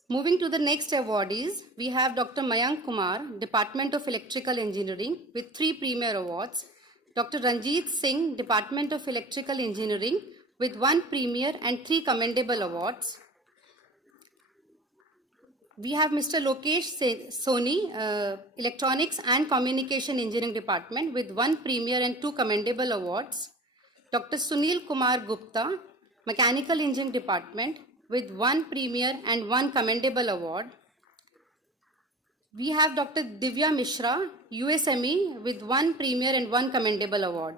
Moving to the next awardees, we have Dr. Mayank Kumar, Department of Electrical Engineering, with 3 Premier Awards. Dr. Ranjit Singh, Department of Electrical Engineering, with 1 Premier and 3 Commendable Awards. We have Mr. Lokesh Soni, Electronics and Communication Engineering Department, with 1 Premier and 2 Commendable Awards. Dr. Sunil Kumar Gupta, Mechanical Engineering Department, with 1 Premier and 1 Commendable Award. We have Dr. Divya Mishra, USME, with 1 Premier and 1 Commendable Award.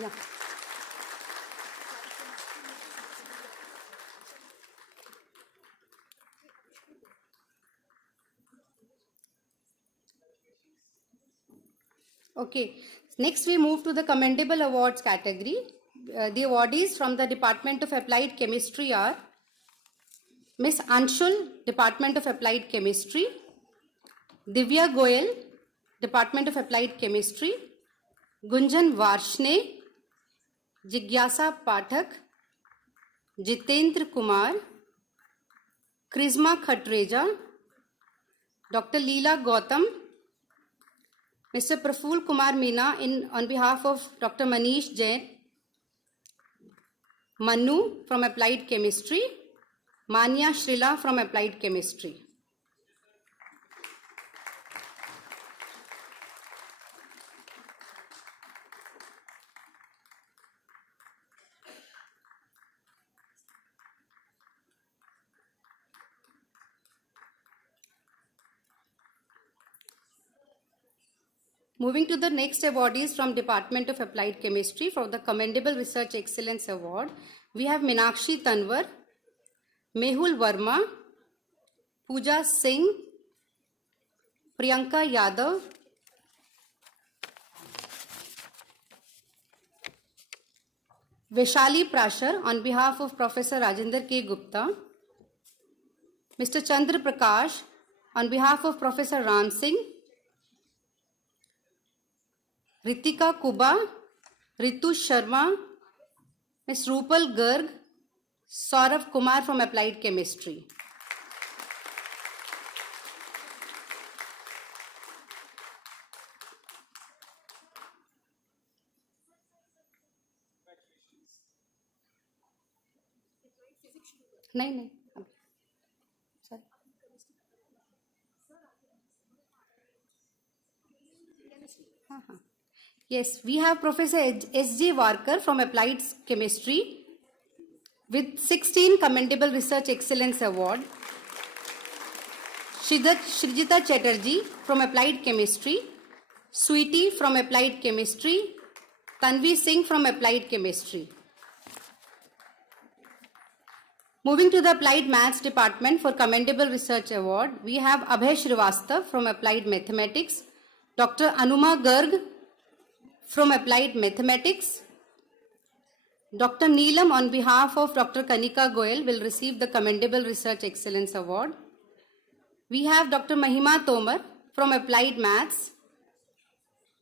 Yeah. Okay, next we move to the Commendable Awards category. The awardees from the Department of Applied Chemistry are Miss Anshul, Department of Applied Chemistry, Divya Goyal, Department of Applied Chemistry, Gunjan Varshne, Jigyasa Pathak, Jitendra Kumar, Krisma Khatreja, Dr. Leela Gautam, Mr. Praful Kumar Meena on behalf of Dr. Manish Jain, Manu from Applied Chemistry, Manya Shrila from Applied Chemistry. Moving to the next awardees from Department of Applied Chemistry for the Commendable Research Excellence Award, we have Meenakshi Tanwar, Mehul Verma, Pooja Singh, Priyanka Yadav, Vaishali Prashar on behalf of Professor Rajendra K. Gupta, Mr. Chandra Prakash on behalf of Professor Ram Singh, Ritika Kuba, Ritu Sharma, Ms. Rupal Garg, Saurav Kumar from Applied Chemistry. नहीं sorry. हाँ. Yes, we have Professor S.J. Warkar from Applied Chemistry with 16 Commendable Research Excellence Award. Shrijita Chatterjee from Applied Chemistry. Sweetie from Applied Chemistry. Tanvi Singh from Applied Chemistry. Moving to the Applied Maths Department for Commendable Research Award, we have Abhay Srivastav from Applied Mathematics, Dr. Anuma Garg from Applied Mathematics. Dr. Neelam on behalf of Dr. Kanika Goyal will receive the Commendable Research Excellence Award. We have Dr. Mahima Tomar from Applied Maths,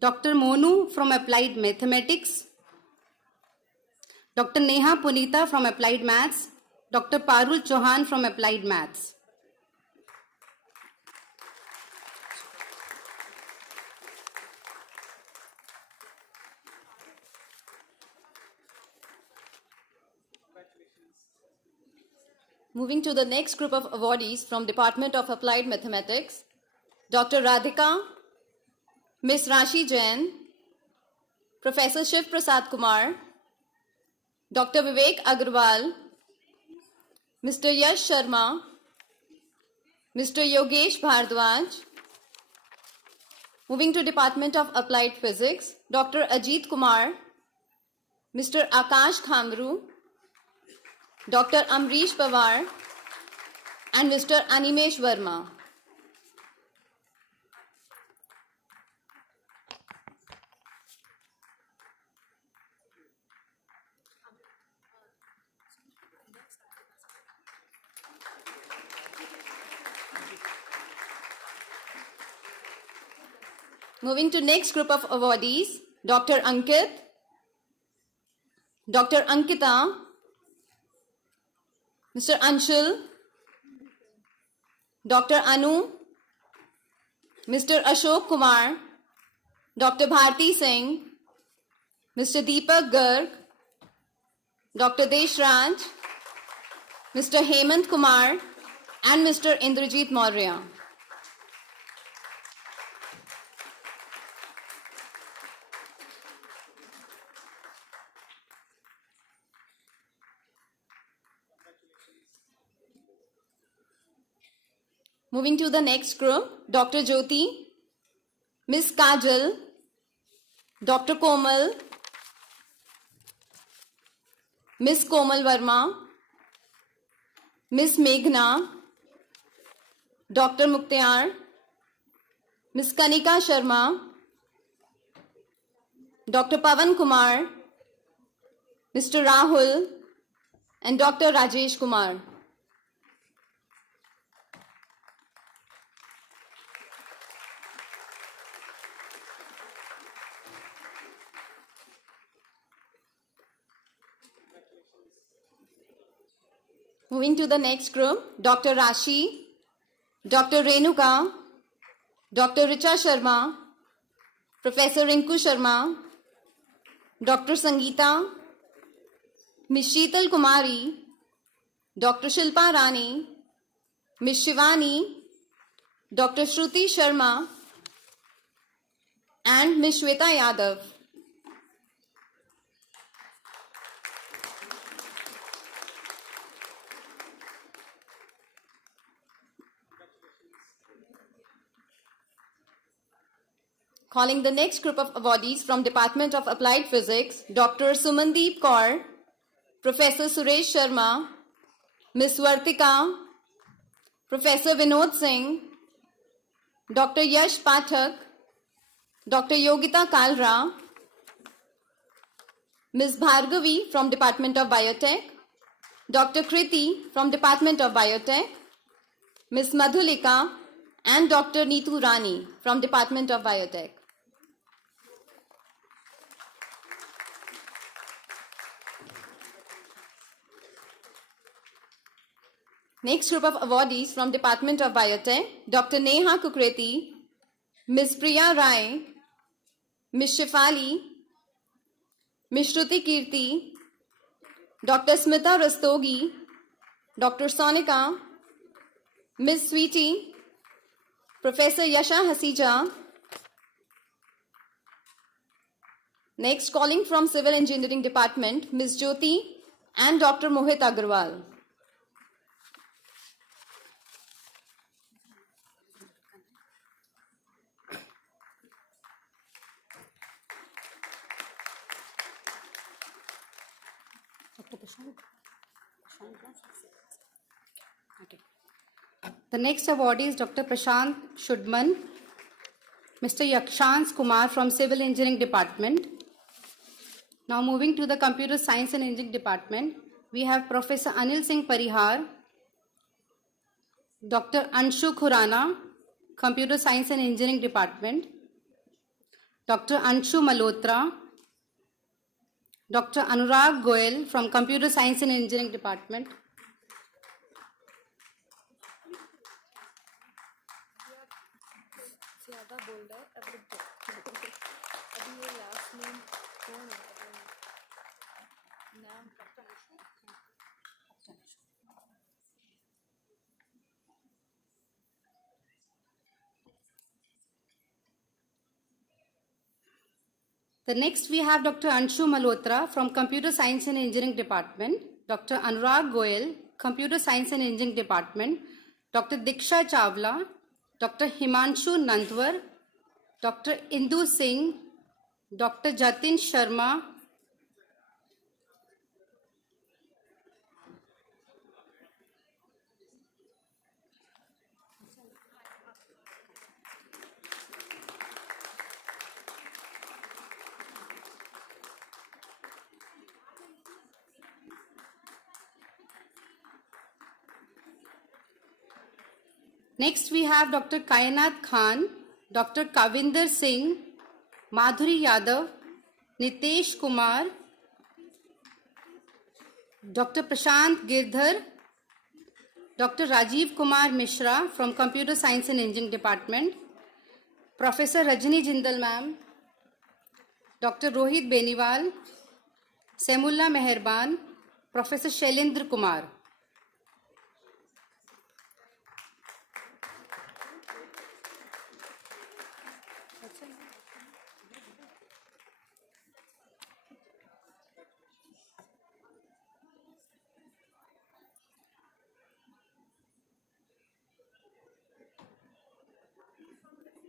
Dr. Monu from Applied Mathematics, Dr. Neha Punita from Applied Maths, Dr. Parul Chauhan from Applied Maths. Moving to the next group of awardees from Department of Applied Mathematics, Dr. Radhika, Ms. Rashi Jain, Professor Shiv Prasad Kumar, Dr. Vivek Agarwal, Mr. Yash Sharma, Mr. Yogesh Bhardwaj. Moving to Department of Applied Physics, Dr. Ajit Kumar, Mr. Akash Khamru, Dr. Amrish Pawar, and Mr. Animesh Verma. Moving to next group of awardees, Dr. Ankit, Dr. Ankita, Mr. Anshul, Dr. Anu, Mr. Ashok Kumar, Dr. Bharti Singh, Mr. Deepak Garg, Dr. Deshraj, Mr. Hemant Kumar, and Mr. Indrajit Maurya. Moving to the next group, Dr. Jyoti, Ms. Kajal, Dr. Komal, Ms. Komal Verma, Ms. Meghna, Dr. Mukhtiar, Ms. Kanika Sharma, Dr. Pavan Kumar, Mr. Rahul, and Dr. Rajesh Kumar. Moving to the next group, Dr. Rashi, Dr. Renuka, Dr. Richa Sharma, Professor Rinku Sharma, Dr. Sangeeta, Ms. Sheetal Kumari, Dr. Shilpa Rani, Ms. Shivani, Dr. Shruti Sharma, and Ms. Shweta Yadav. Calling the next group of awardees from Department of Applied Physics, Dr. Sumandeep Kaur, Professor Suresh Sharma, Ms. Vartika, Professor Vinod Singh, Dr. Yash Pathak, Dr. Yogita Kalra, Ms. Bhargavi from Department of Biotech, Dr. Kriti from Department of Biotech, Ms. Madhulika, and Dr. Neetu Rani from Department of Biotech. Next group of awardees from Department of Biotech, Dr. Neha Kukreti, Ms. Priya Rai, Ms. Shifali, Ms. Shruti Kirti, Dr. Smita Rastogi, Dr. Sonika, Ms. Sweetie, Professor Yasha Hasija, Next, calling from Civil Engineering Department, Ms. Jyoti and Dr. Mohit Agarwal. The next awardee is Dr. Prashant Shudman, Mr. Yakshans Kumar from Civil Engineering Department. Now moving to the Computer Science and Engineering Department, we have Professor Anil Singh Parihar, Dr. Anshu Khurana, Computer Science and Engineering Department, Dr. Anshu Malhotra, Dr. Anurag Goel from Computer Science and Engineering Department, The next we have Dr. Anshu Malhotra from Computer Science and Engineering Department, Dr. Anurag Goel, Computer Science and Engineering Department, Dr. Diksha Chawla, Dr. Himanshu Nandwar, Dr. Indu Singh, Dr. Jatin Sharma, Next we have Dr. Kainat Khan, Dr. Kavinder Singh, Madhuri Yadav, Nitesh Kumar, Dr. Prashant Girdhar, Dr. Rajiv Kumar Mishra from Computer Science and Engineering Department, Professor Rajni Jindal ma'am, Dr. Rohit Beniwal, Semullah Meherban, Professor Shailendra Kumar.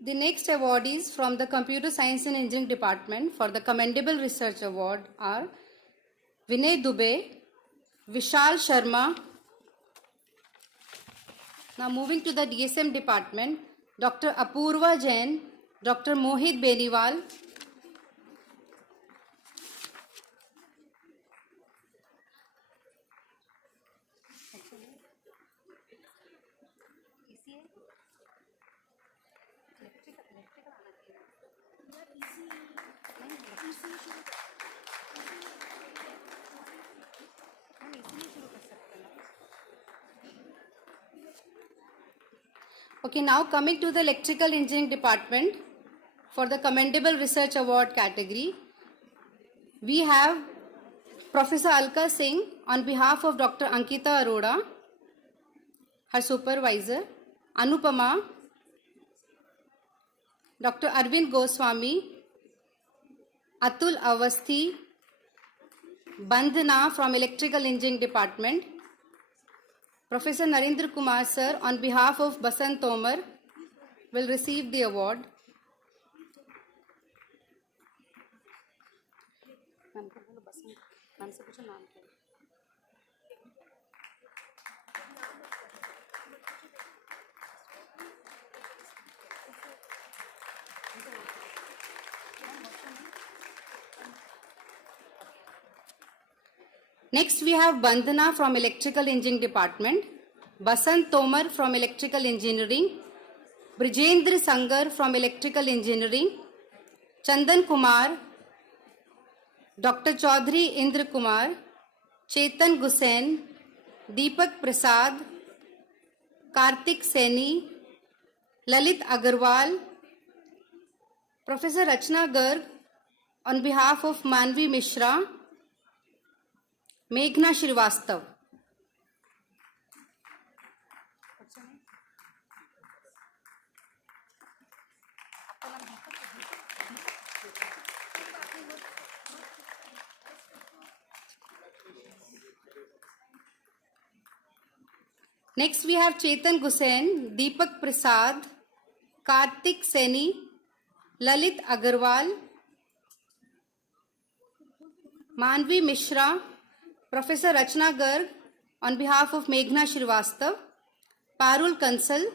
The next awardees from the Computer Science and Engineering Department for the Commendable Research Award are Vinay Dubey, Vishal Sharma. Now moving to the DSM Department, Dr. Apurva Jain, Dr. Mohit Beniwal, Okay, now coming to the Electrical Engineering Department for the Commendable Research Award category, we have Professor Alka Singh on behalf of Dr. Ankita Arora, her supervisor, Anupama, Dr. Arvind Goswami, Atul Avasthi, Bandhana from Electrical Engineering Department, Professor Narendra Kumar sir on behalf of Basant Tomar will receive the award. Next we have Bandhana from Electrical Engineering Department, Basant Tomar from Electrical Engineering, Brijendra Sangar from Electrical Engineering, Chandan Kumar, Dr. Chaudhary Indra Kumar, Chetan Gusain, Deepak Prasad, Kartik Saini, Lalit Agarwal, Professor Rachna Garg on behalf of Manvi Mishra, Meghna Srivastav. Next, we have Chetan Gusain, Deepak Prasad, Kartik Seni, Lalit Agarwal, Manvi Mishra, Professor Rachna Garg, on behalf of Meghna Shrivastava, Parul Kansal,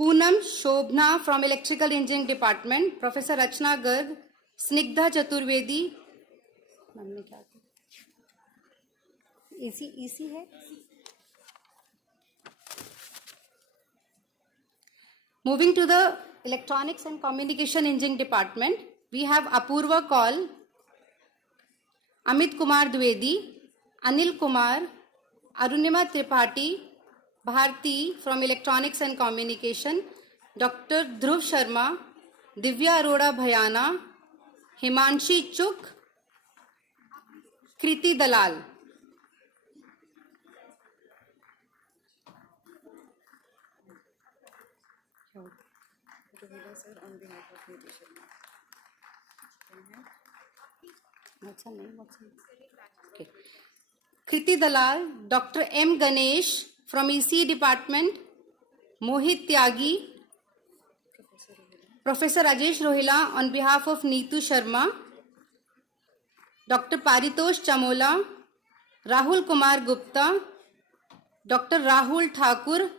Poonam Shobhna from Electrical Engineering Department, Professor Rachna Garg, Snigdha Chaturvedi, इसी है. Moving to the Electronics and Communication Engineering Department, we have Apurva Kaul, Amit Kumar Dwivedi, Anil Kumar, Arunima Tripathi, Bharti from Electronics and Communication, Dr. Dhruv Sharma, Divya Arora Bhayana, Himanshi Chuk, Kriti Dalal. Okay. Kriti Dalal, Dr. M. Ganesh from EC Department, Mohit Tyagi, Professor Rajesh Rohila on behalf of Neetu Sharma, Dr. Paritosh Chamola, Rahul Kumar Gupta, Dr. Rahul Thakur,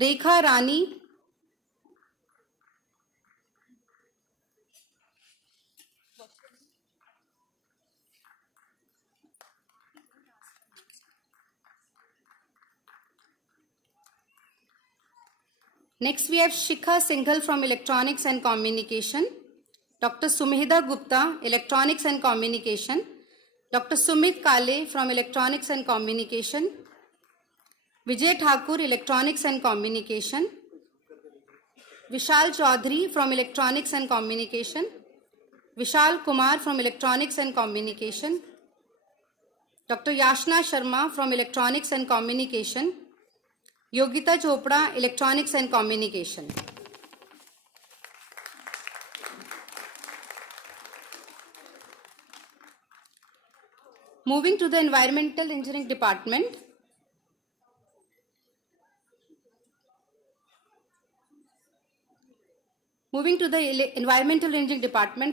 Rekha Rani, next we have Shikha Singhal from Electronics and Communication, Dr. Sumedha Gupta, Electronics and Communication, Dr. Sumit Kale from Electronics and Communication, Vijay Thakur, Electronics and Communication, Vishal Chaudhary from Electronics and Communication, Vishal Kumar from Electronics and Communication, Dr. Yashna Sharma from Electronics and Communication, Yogita Chopra, Electronics and Communication. Moving to the Environmental Engineering Department,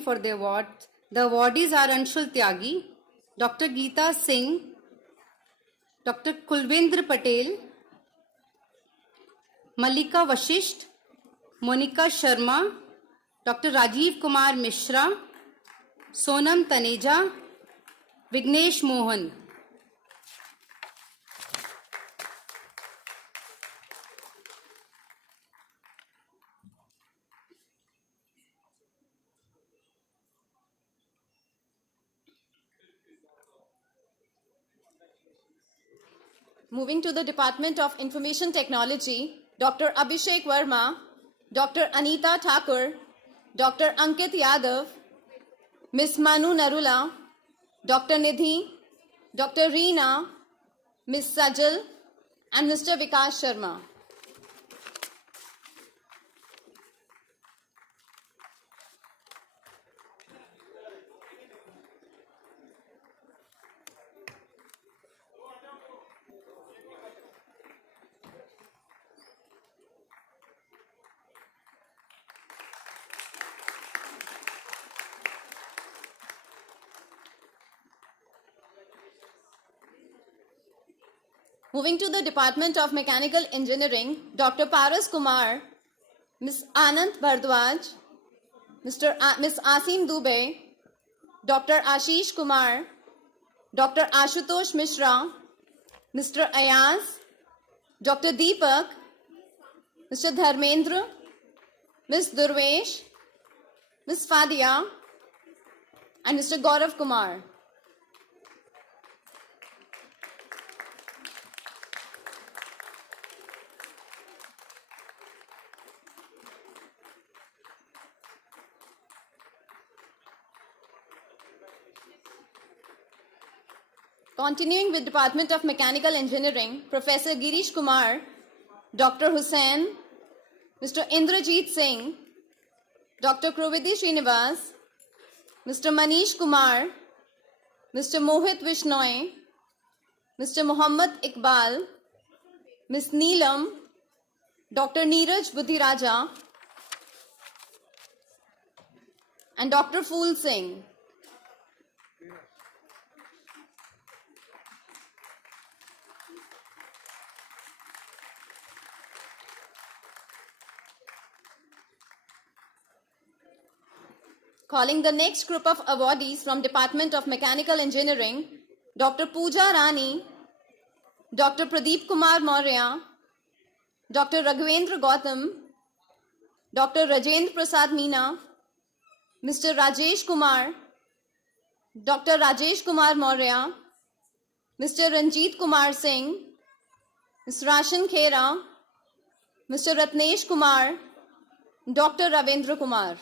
for the awards, the awardees are Anshul Tyagi, Dr. Geeta Singh, Dr. Kulvendra Patel, Malika Vashisht, Monica Sharma, Dr. Rajiv Kumar Mishra, Sonam Taneja, Vignesh Mohan. Moving to the Department of Information Technology, Dr. Abhishek Verma, Dr. Anita Thakur, Dr. Ankit Yadav, Ms. Manu Narula, Dr. Nidhi, Dr. Reena, Ms. Sajal, and Mr. Vikas Sharma. Moving to the Department of Mechanical Engineering, Dr. Paras Kumar, Ms. Anant Bhardwaj, Ms. Asim Dubey, Dr. Ashish Kumar, Dr. Ashutosh Mishra, Mr. Ayaz, Dr. Deepak, Mr. Dharmendra, Ms. Durvesh, Ms. Fadia, and Mr. Gaurav Kumar. Continuing with Department of Mechanical Engineering, Professor Girish Kumar, Dr. Hussain, Mr. Indrajit Singh, Dr. Krovidi Srinivas, Mr. Manish Kumar, Mr. Mohit Vishnoy, Mr. Muhammad Iqbal, Ms. Neelam, Dr. Neeraj Budhiraja, and Dr. Fool Singh. Calling the next group of awardees from Department of Mechanical Engineering, Dr. Pooja Rani, Dr. Pradeep Kumar Maurya, Dr. Raghavendra Gautam, Dr. Rajendra Prasad Meena, Mr. Rajesh Kumar, Dr. Rajesh Kumar Maurya, Mr. Ranjit Kumar Singh, Ms. Rashan Khera, Mr. Ratnesh Kumar, Dr. Ravendra Kumar.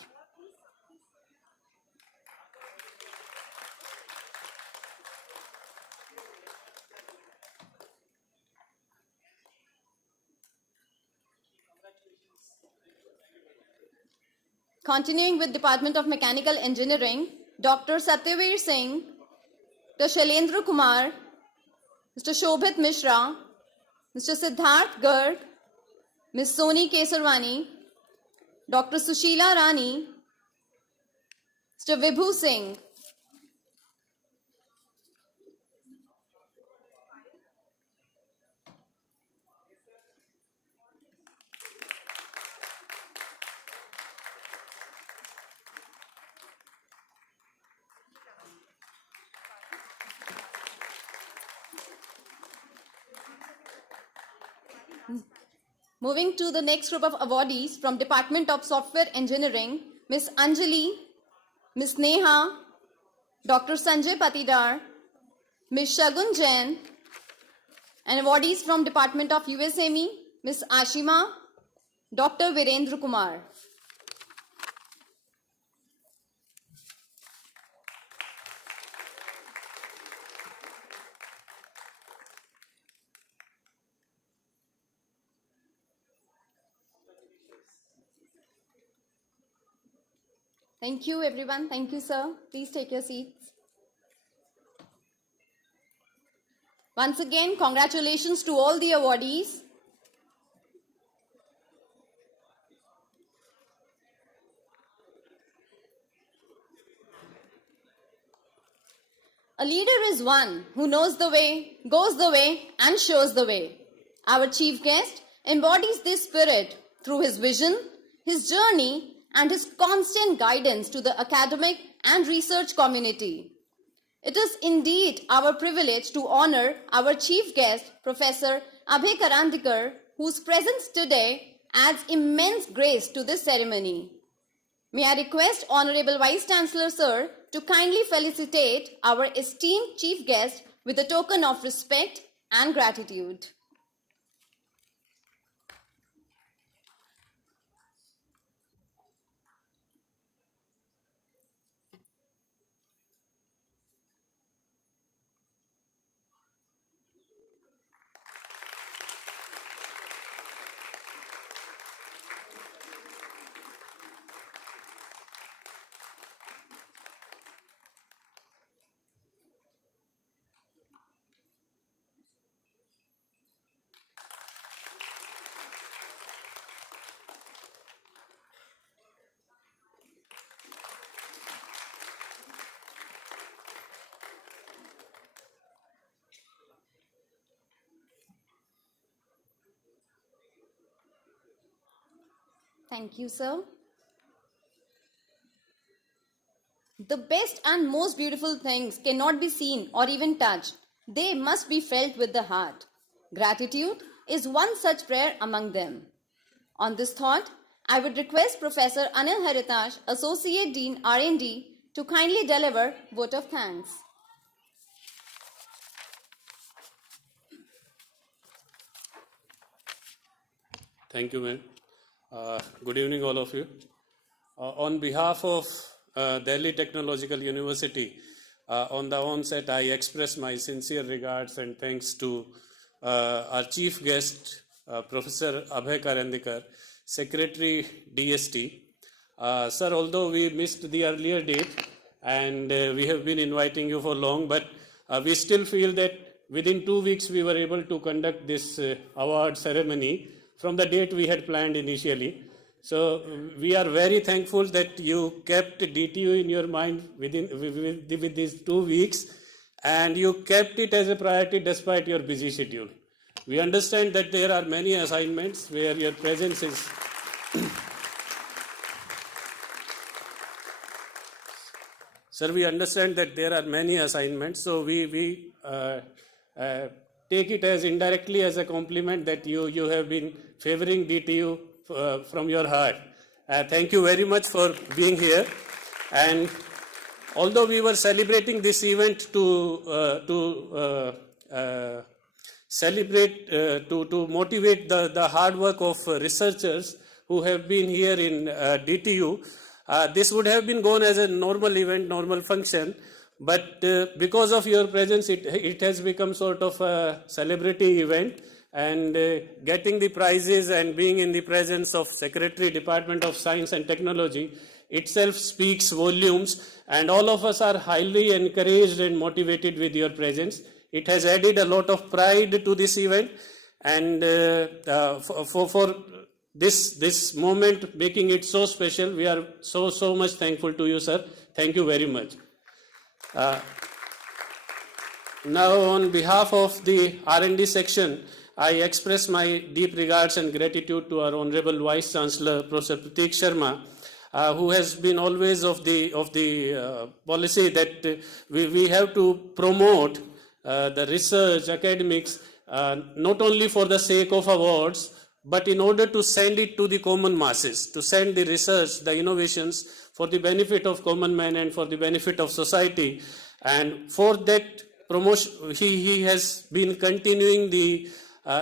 Continuing with Department of Mechanical Engineering, Dr. Satyavir Singh, Dr. Shailendra Kumar, Mr. Shobhit Mishra, Mr. Siddharth Garg, Ms. Soni Kesarwani, Dr. Sushila Rani, Mr. Vibhu Singh. Moving to the next group of awardees from Department of Software Engineering, Ms. Anjali, Ms. Neha, Dr. Sanjay Patidar, Ms. Shagun Jain, and awardees from Department of USME, Ms. Ashima, Dr. Virendra Kumar. Thank you, everyone. Thank you, sir. Please take your seats. Once again, congratulations to all the awardees. A leader is one who knows the way, goes the way, and shows the way. Our chief guest embodies this spirit through his vision, his journey, and his constant guidance to the academic and research community. It is indeed our privilege to honor our chief guest, Professor Abhay Karandikar, whose presence today adds immense grace to this ceremony. May I request Honorable Vice Chancellor Sir to kindly felicitate our esteemed chief guest with a token of respect and gratitude. Thank you, sir. The best and most beautiful things cannot be seen or even touched. They must be felt with the heart. Gratitude is one such prayer among them. On this thought, I would request Professor Anil Haritash, Associate Dean R&D, to kindly deliver vote of thanks. Thank you, ma'am. Good evening, all of you. On behalf of Delhi Technological University, On the onset, I express my sincere regards and thanks to our chief guest, Professor Abhay Karandikar, Secretary DST. Sir, although we missed the earlier date and we have been inviting you for long, but we still feel that within 2 weeks we were able to conduct this award ceremony from the date we had planned initially. So we are very thankful that you kept DTU in your mind with these 2 weeks, and you kept it as a priority despite your busy schedule. We understand that there are many assignments where your presence is Sir, we understand that there are many assignments, so we take it as indirectly as a compliment that you have been favoring DTU from your heart. Thank you very much for being here. And although we were celebrating this event to motivate the hard work of researchers who have been here in DTU, this would have been gone as a normal event, normal function, but because of your presence, it has become sort of a celebrity event, and getting the prizes and being in the presence of Secretary, Department of Science and Technology itself speaks volumes, and all of us are highly encouraged and motivated with your presence. It has added a lot of pride to this event, and for this moment, making it so special, we are so much thankful to you, sir. Thank you very much. Now, on behalf of the R&D section, I express my deep regards and gratitude to our Honorable Vice Chancellor, Professor Prateek Sharma, who has been always of the policy that we have to promote the research, academics, not only for the sake of awards, but in order to send it to the common masses, to send the research, the innovations for the benefit of common man and for the benefit of society. And for that promotion, he has been continuing the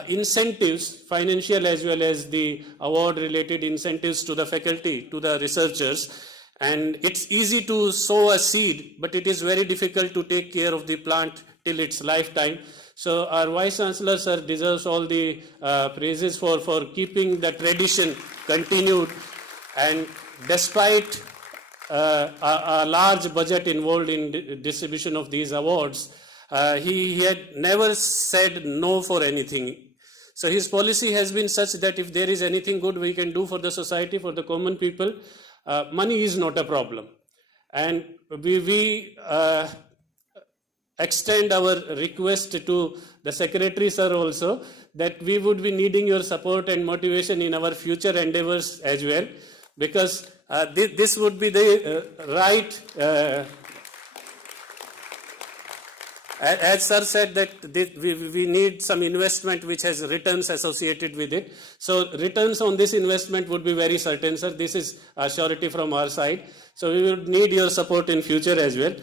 incentives, financial as well as the award-related incentives to the faculty, to the researchers. And it's easy to sow a seed, but it is very difficult to take care of the plant till its lifetime. So our Vice Chancellor, sir, deserves all the praises for keeping the tradition continued. And despite a large budget involved in distribution of these awards, he had never said no for anything. So his policy has been such that if there is anything good we can do for the society, for the common people, money is not a problem. And we extend our request to the Secretary, sir, also, that we would be needing your support and motivation in our future endeavors as well, because this would be the right, as sir said, that we need some investment which has returns associated with it. So returns on this investment would be very certain, sir. This is a surety from our side. So we would need your support in future as well.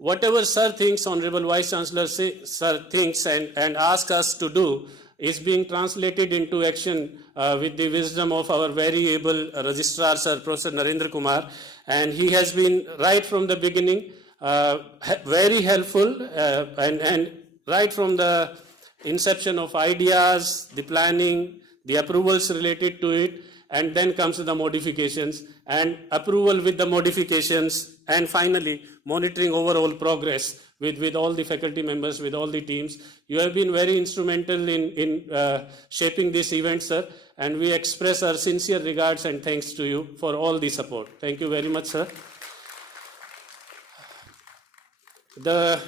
Whatever sir thinks, Honorable Vice Chancellor sir thinks and asks us to do is being translated into action with the wisdom of our very able Registrar, Sir Professor Narendra Kumar. And he has been right from the beginning very helpful and right from the inception of ideas, the planning, the approvals related to it, and then comes the modifications and approval with the modifications, and finally monitoring overall progress with all the faculty members, with all the teams. You have been very instrumental in shaping this event, sir, and we express our sincere regards and thanks to you for all the support. Thank you very much, sir. Now,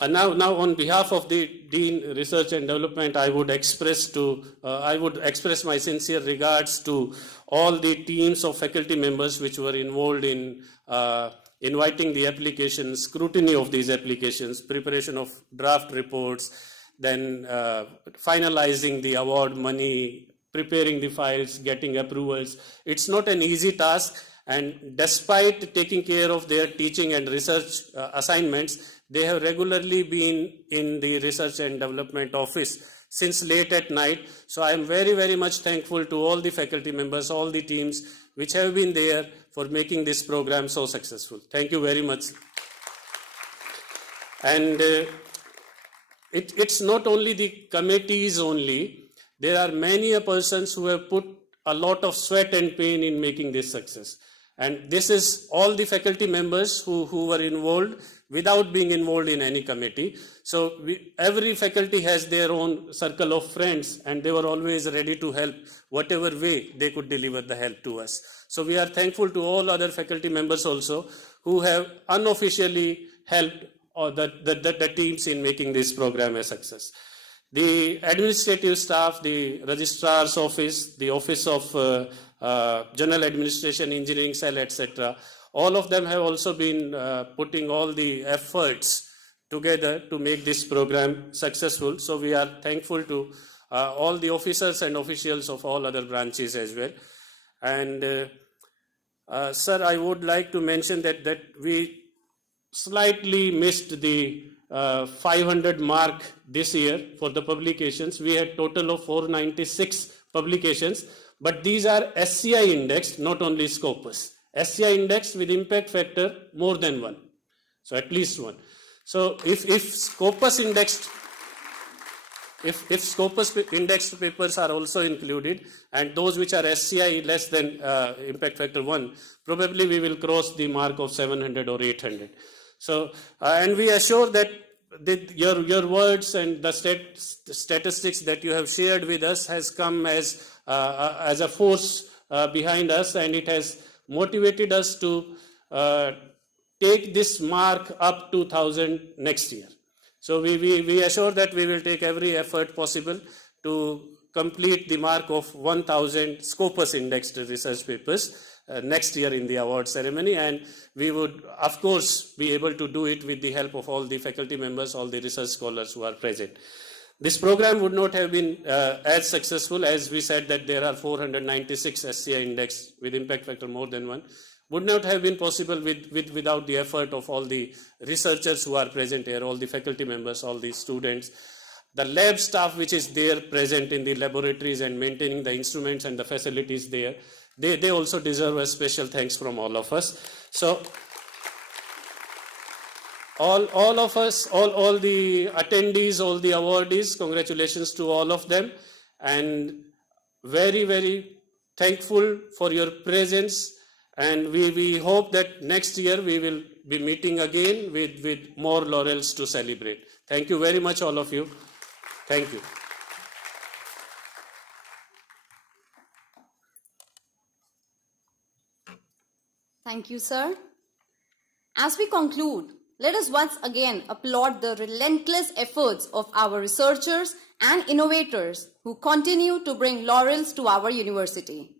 on behalf of the Dean Research and Development, I would express my sincere regards to all the teams of faculty members which were involved in inviting the applications, scrutiny of these applications, preparation of draft reports, then finalizing the award money, preparing the files, getting approvals. It's not an easy task, and despite taking care of their teaching and research assignments, they have regularly been in the Research and Development Office since late at night. So I am very, very much thankful to all the faculty members, all the teams which have been there for making this program so successful. Thank you very much. And it's not only the committees only. There are many persons who have put a lot of sweat and pain in making this success. And this is all the faculty members who were involved without being involved in any committee. So every faculty has their own circle of friends, and they were always ready to help whatever way they could deliver the help to us. So we are thankful to all other faculty members also who have unofficially helped the teams in making this program a success. The administrative staff, the registrar's office, the office of general administration, engineering cell, etc., all of them have also been putting all the efforts together to make this program successful. So we are thankful to all the officers and officials of all other branches as well. And sir, I would like to mention that we slightly missed the 500 mark this year for the publications. We had total of 496 publications, but these are SCI indexed, not only Scopus. SCI indexed with impact factor more than 1, so at least 1. So if Scopus indexed, if Scopus indexed papers are also included, and those which are SCI less than impact factor 1, probably we will cross the mark of 700 or 800. So, and we assure that your words and the statistics that you have shared with us has come as a force behind us, and it has motivated us to take this mark up to 1,000 next year. So we assure that we will take every effort possible to complete the mark of 1,000 Scopus indexed research papers next year in the award ceremony, and we would of course be able to do it with the help of all the faculty members, all the research scholars who are present. This program would not have been as successful, as we said that there are 496 SCI index with impact factor more than 1, would not have been possible without the effort of all the researchers who are present here, all the faculty members, all the students, the lab staff which is there present in the laboratories and maintaining the instruments and the facilities there. They also deserve a special thanks from all of us. So all of us, all the attendees, all the awardees, congratulations to all of them, and very, very thankful for your presence. And we hope that next year we will be meeting again with more laurels to celebrate. Thank you very much, all of you. Thank you. Thank you, sir. As we conclude, let us once again applaud the relentless efforts of our researchers and innovators who continue to bring laurels to our university.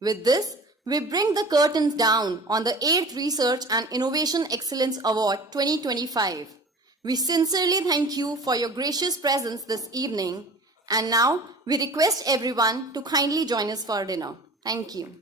With this, we bring the curtains down on the 8th Research and Innovation Excellence Award 2025. We sincerely thank you for your gracious presence this evening, and now we request everyone to kindly join us for dinner. Thank you.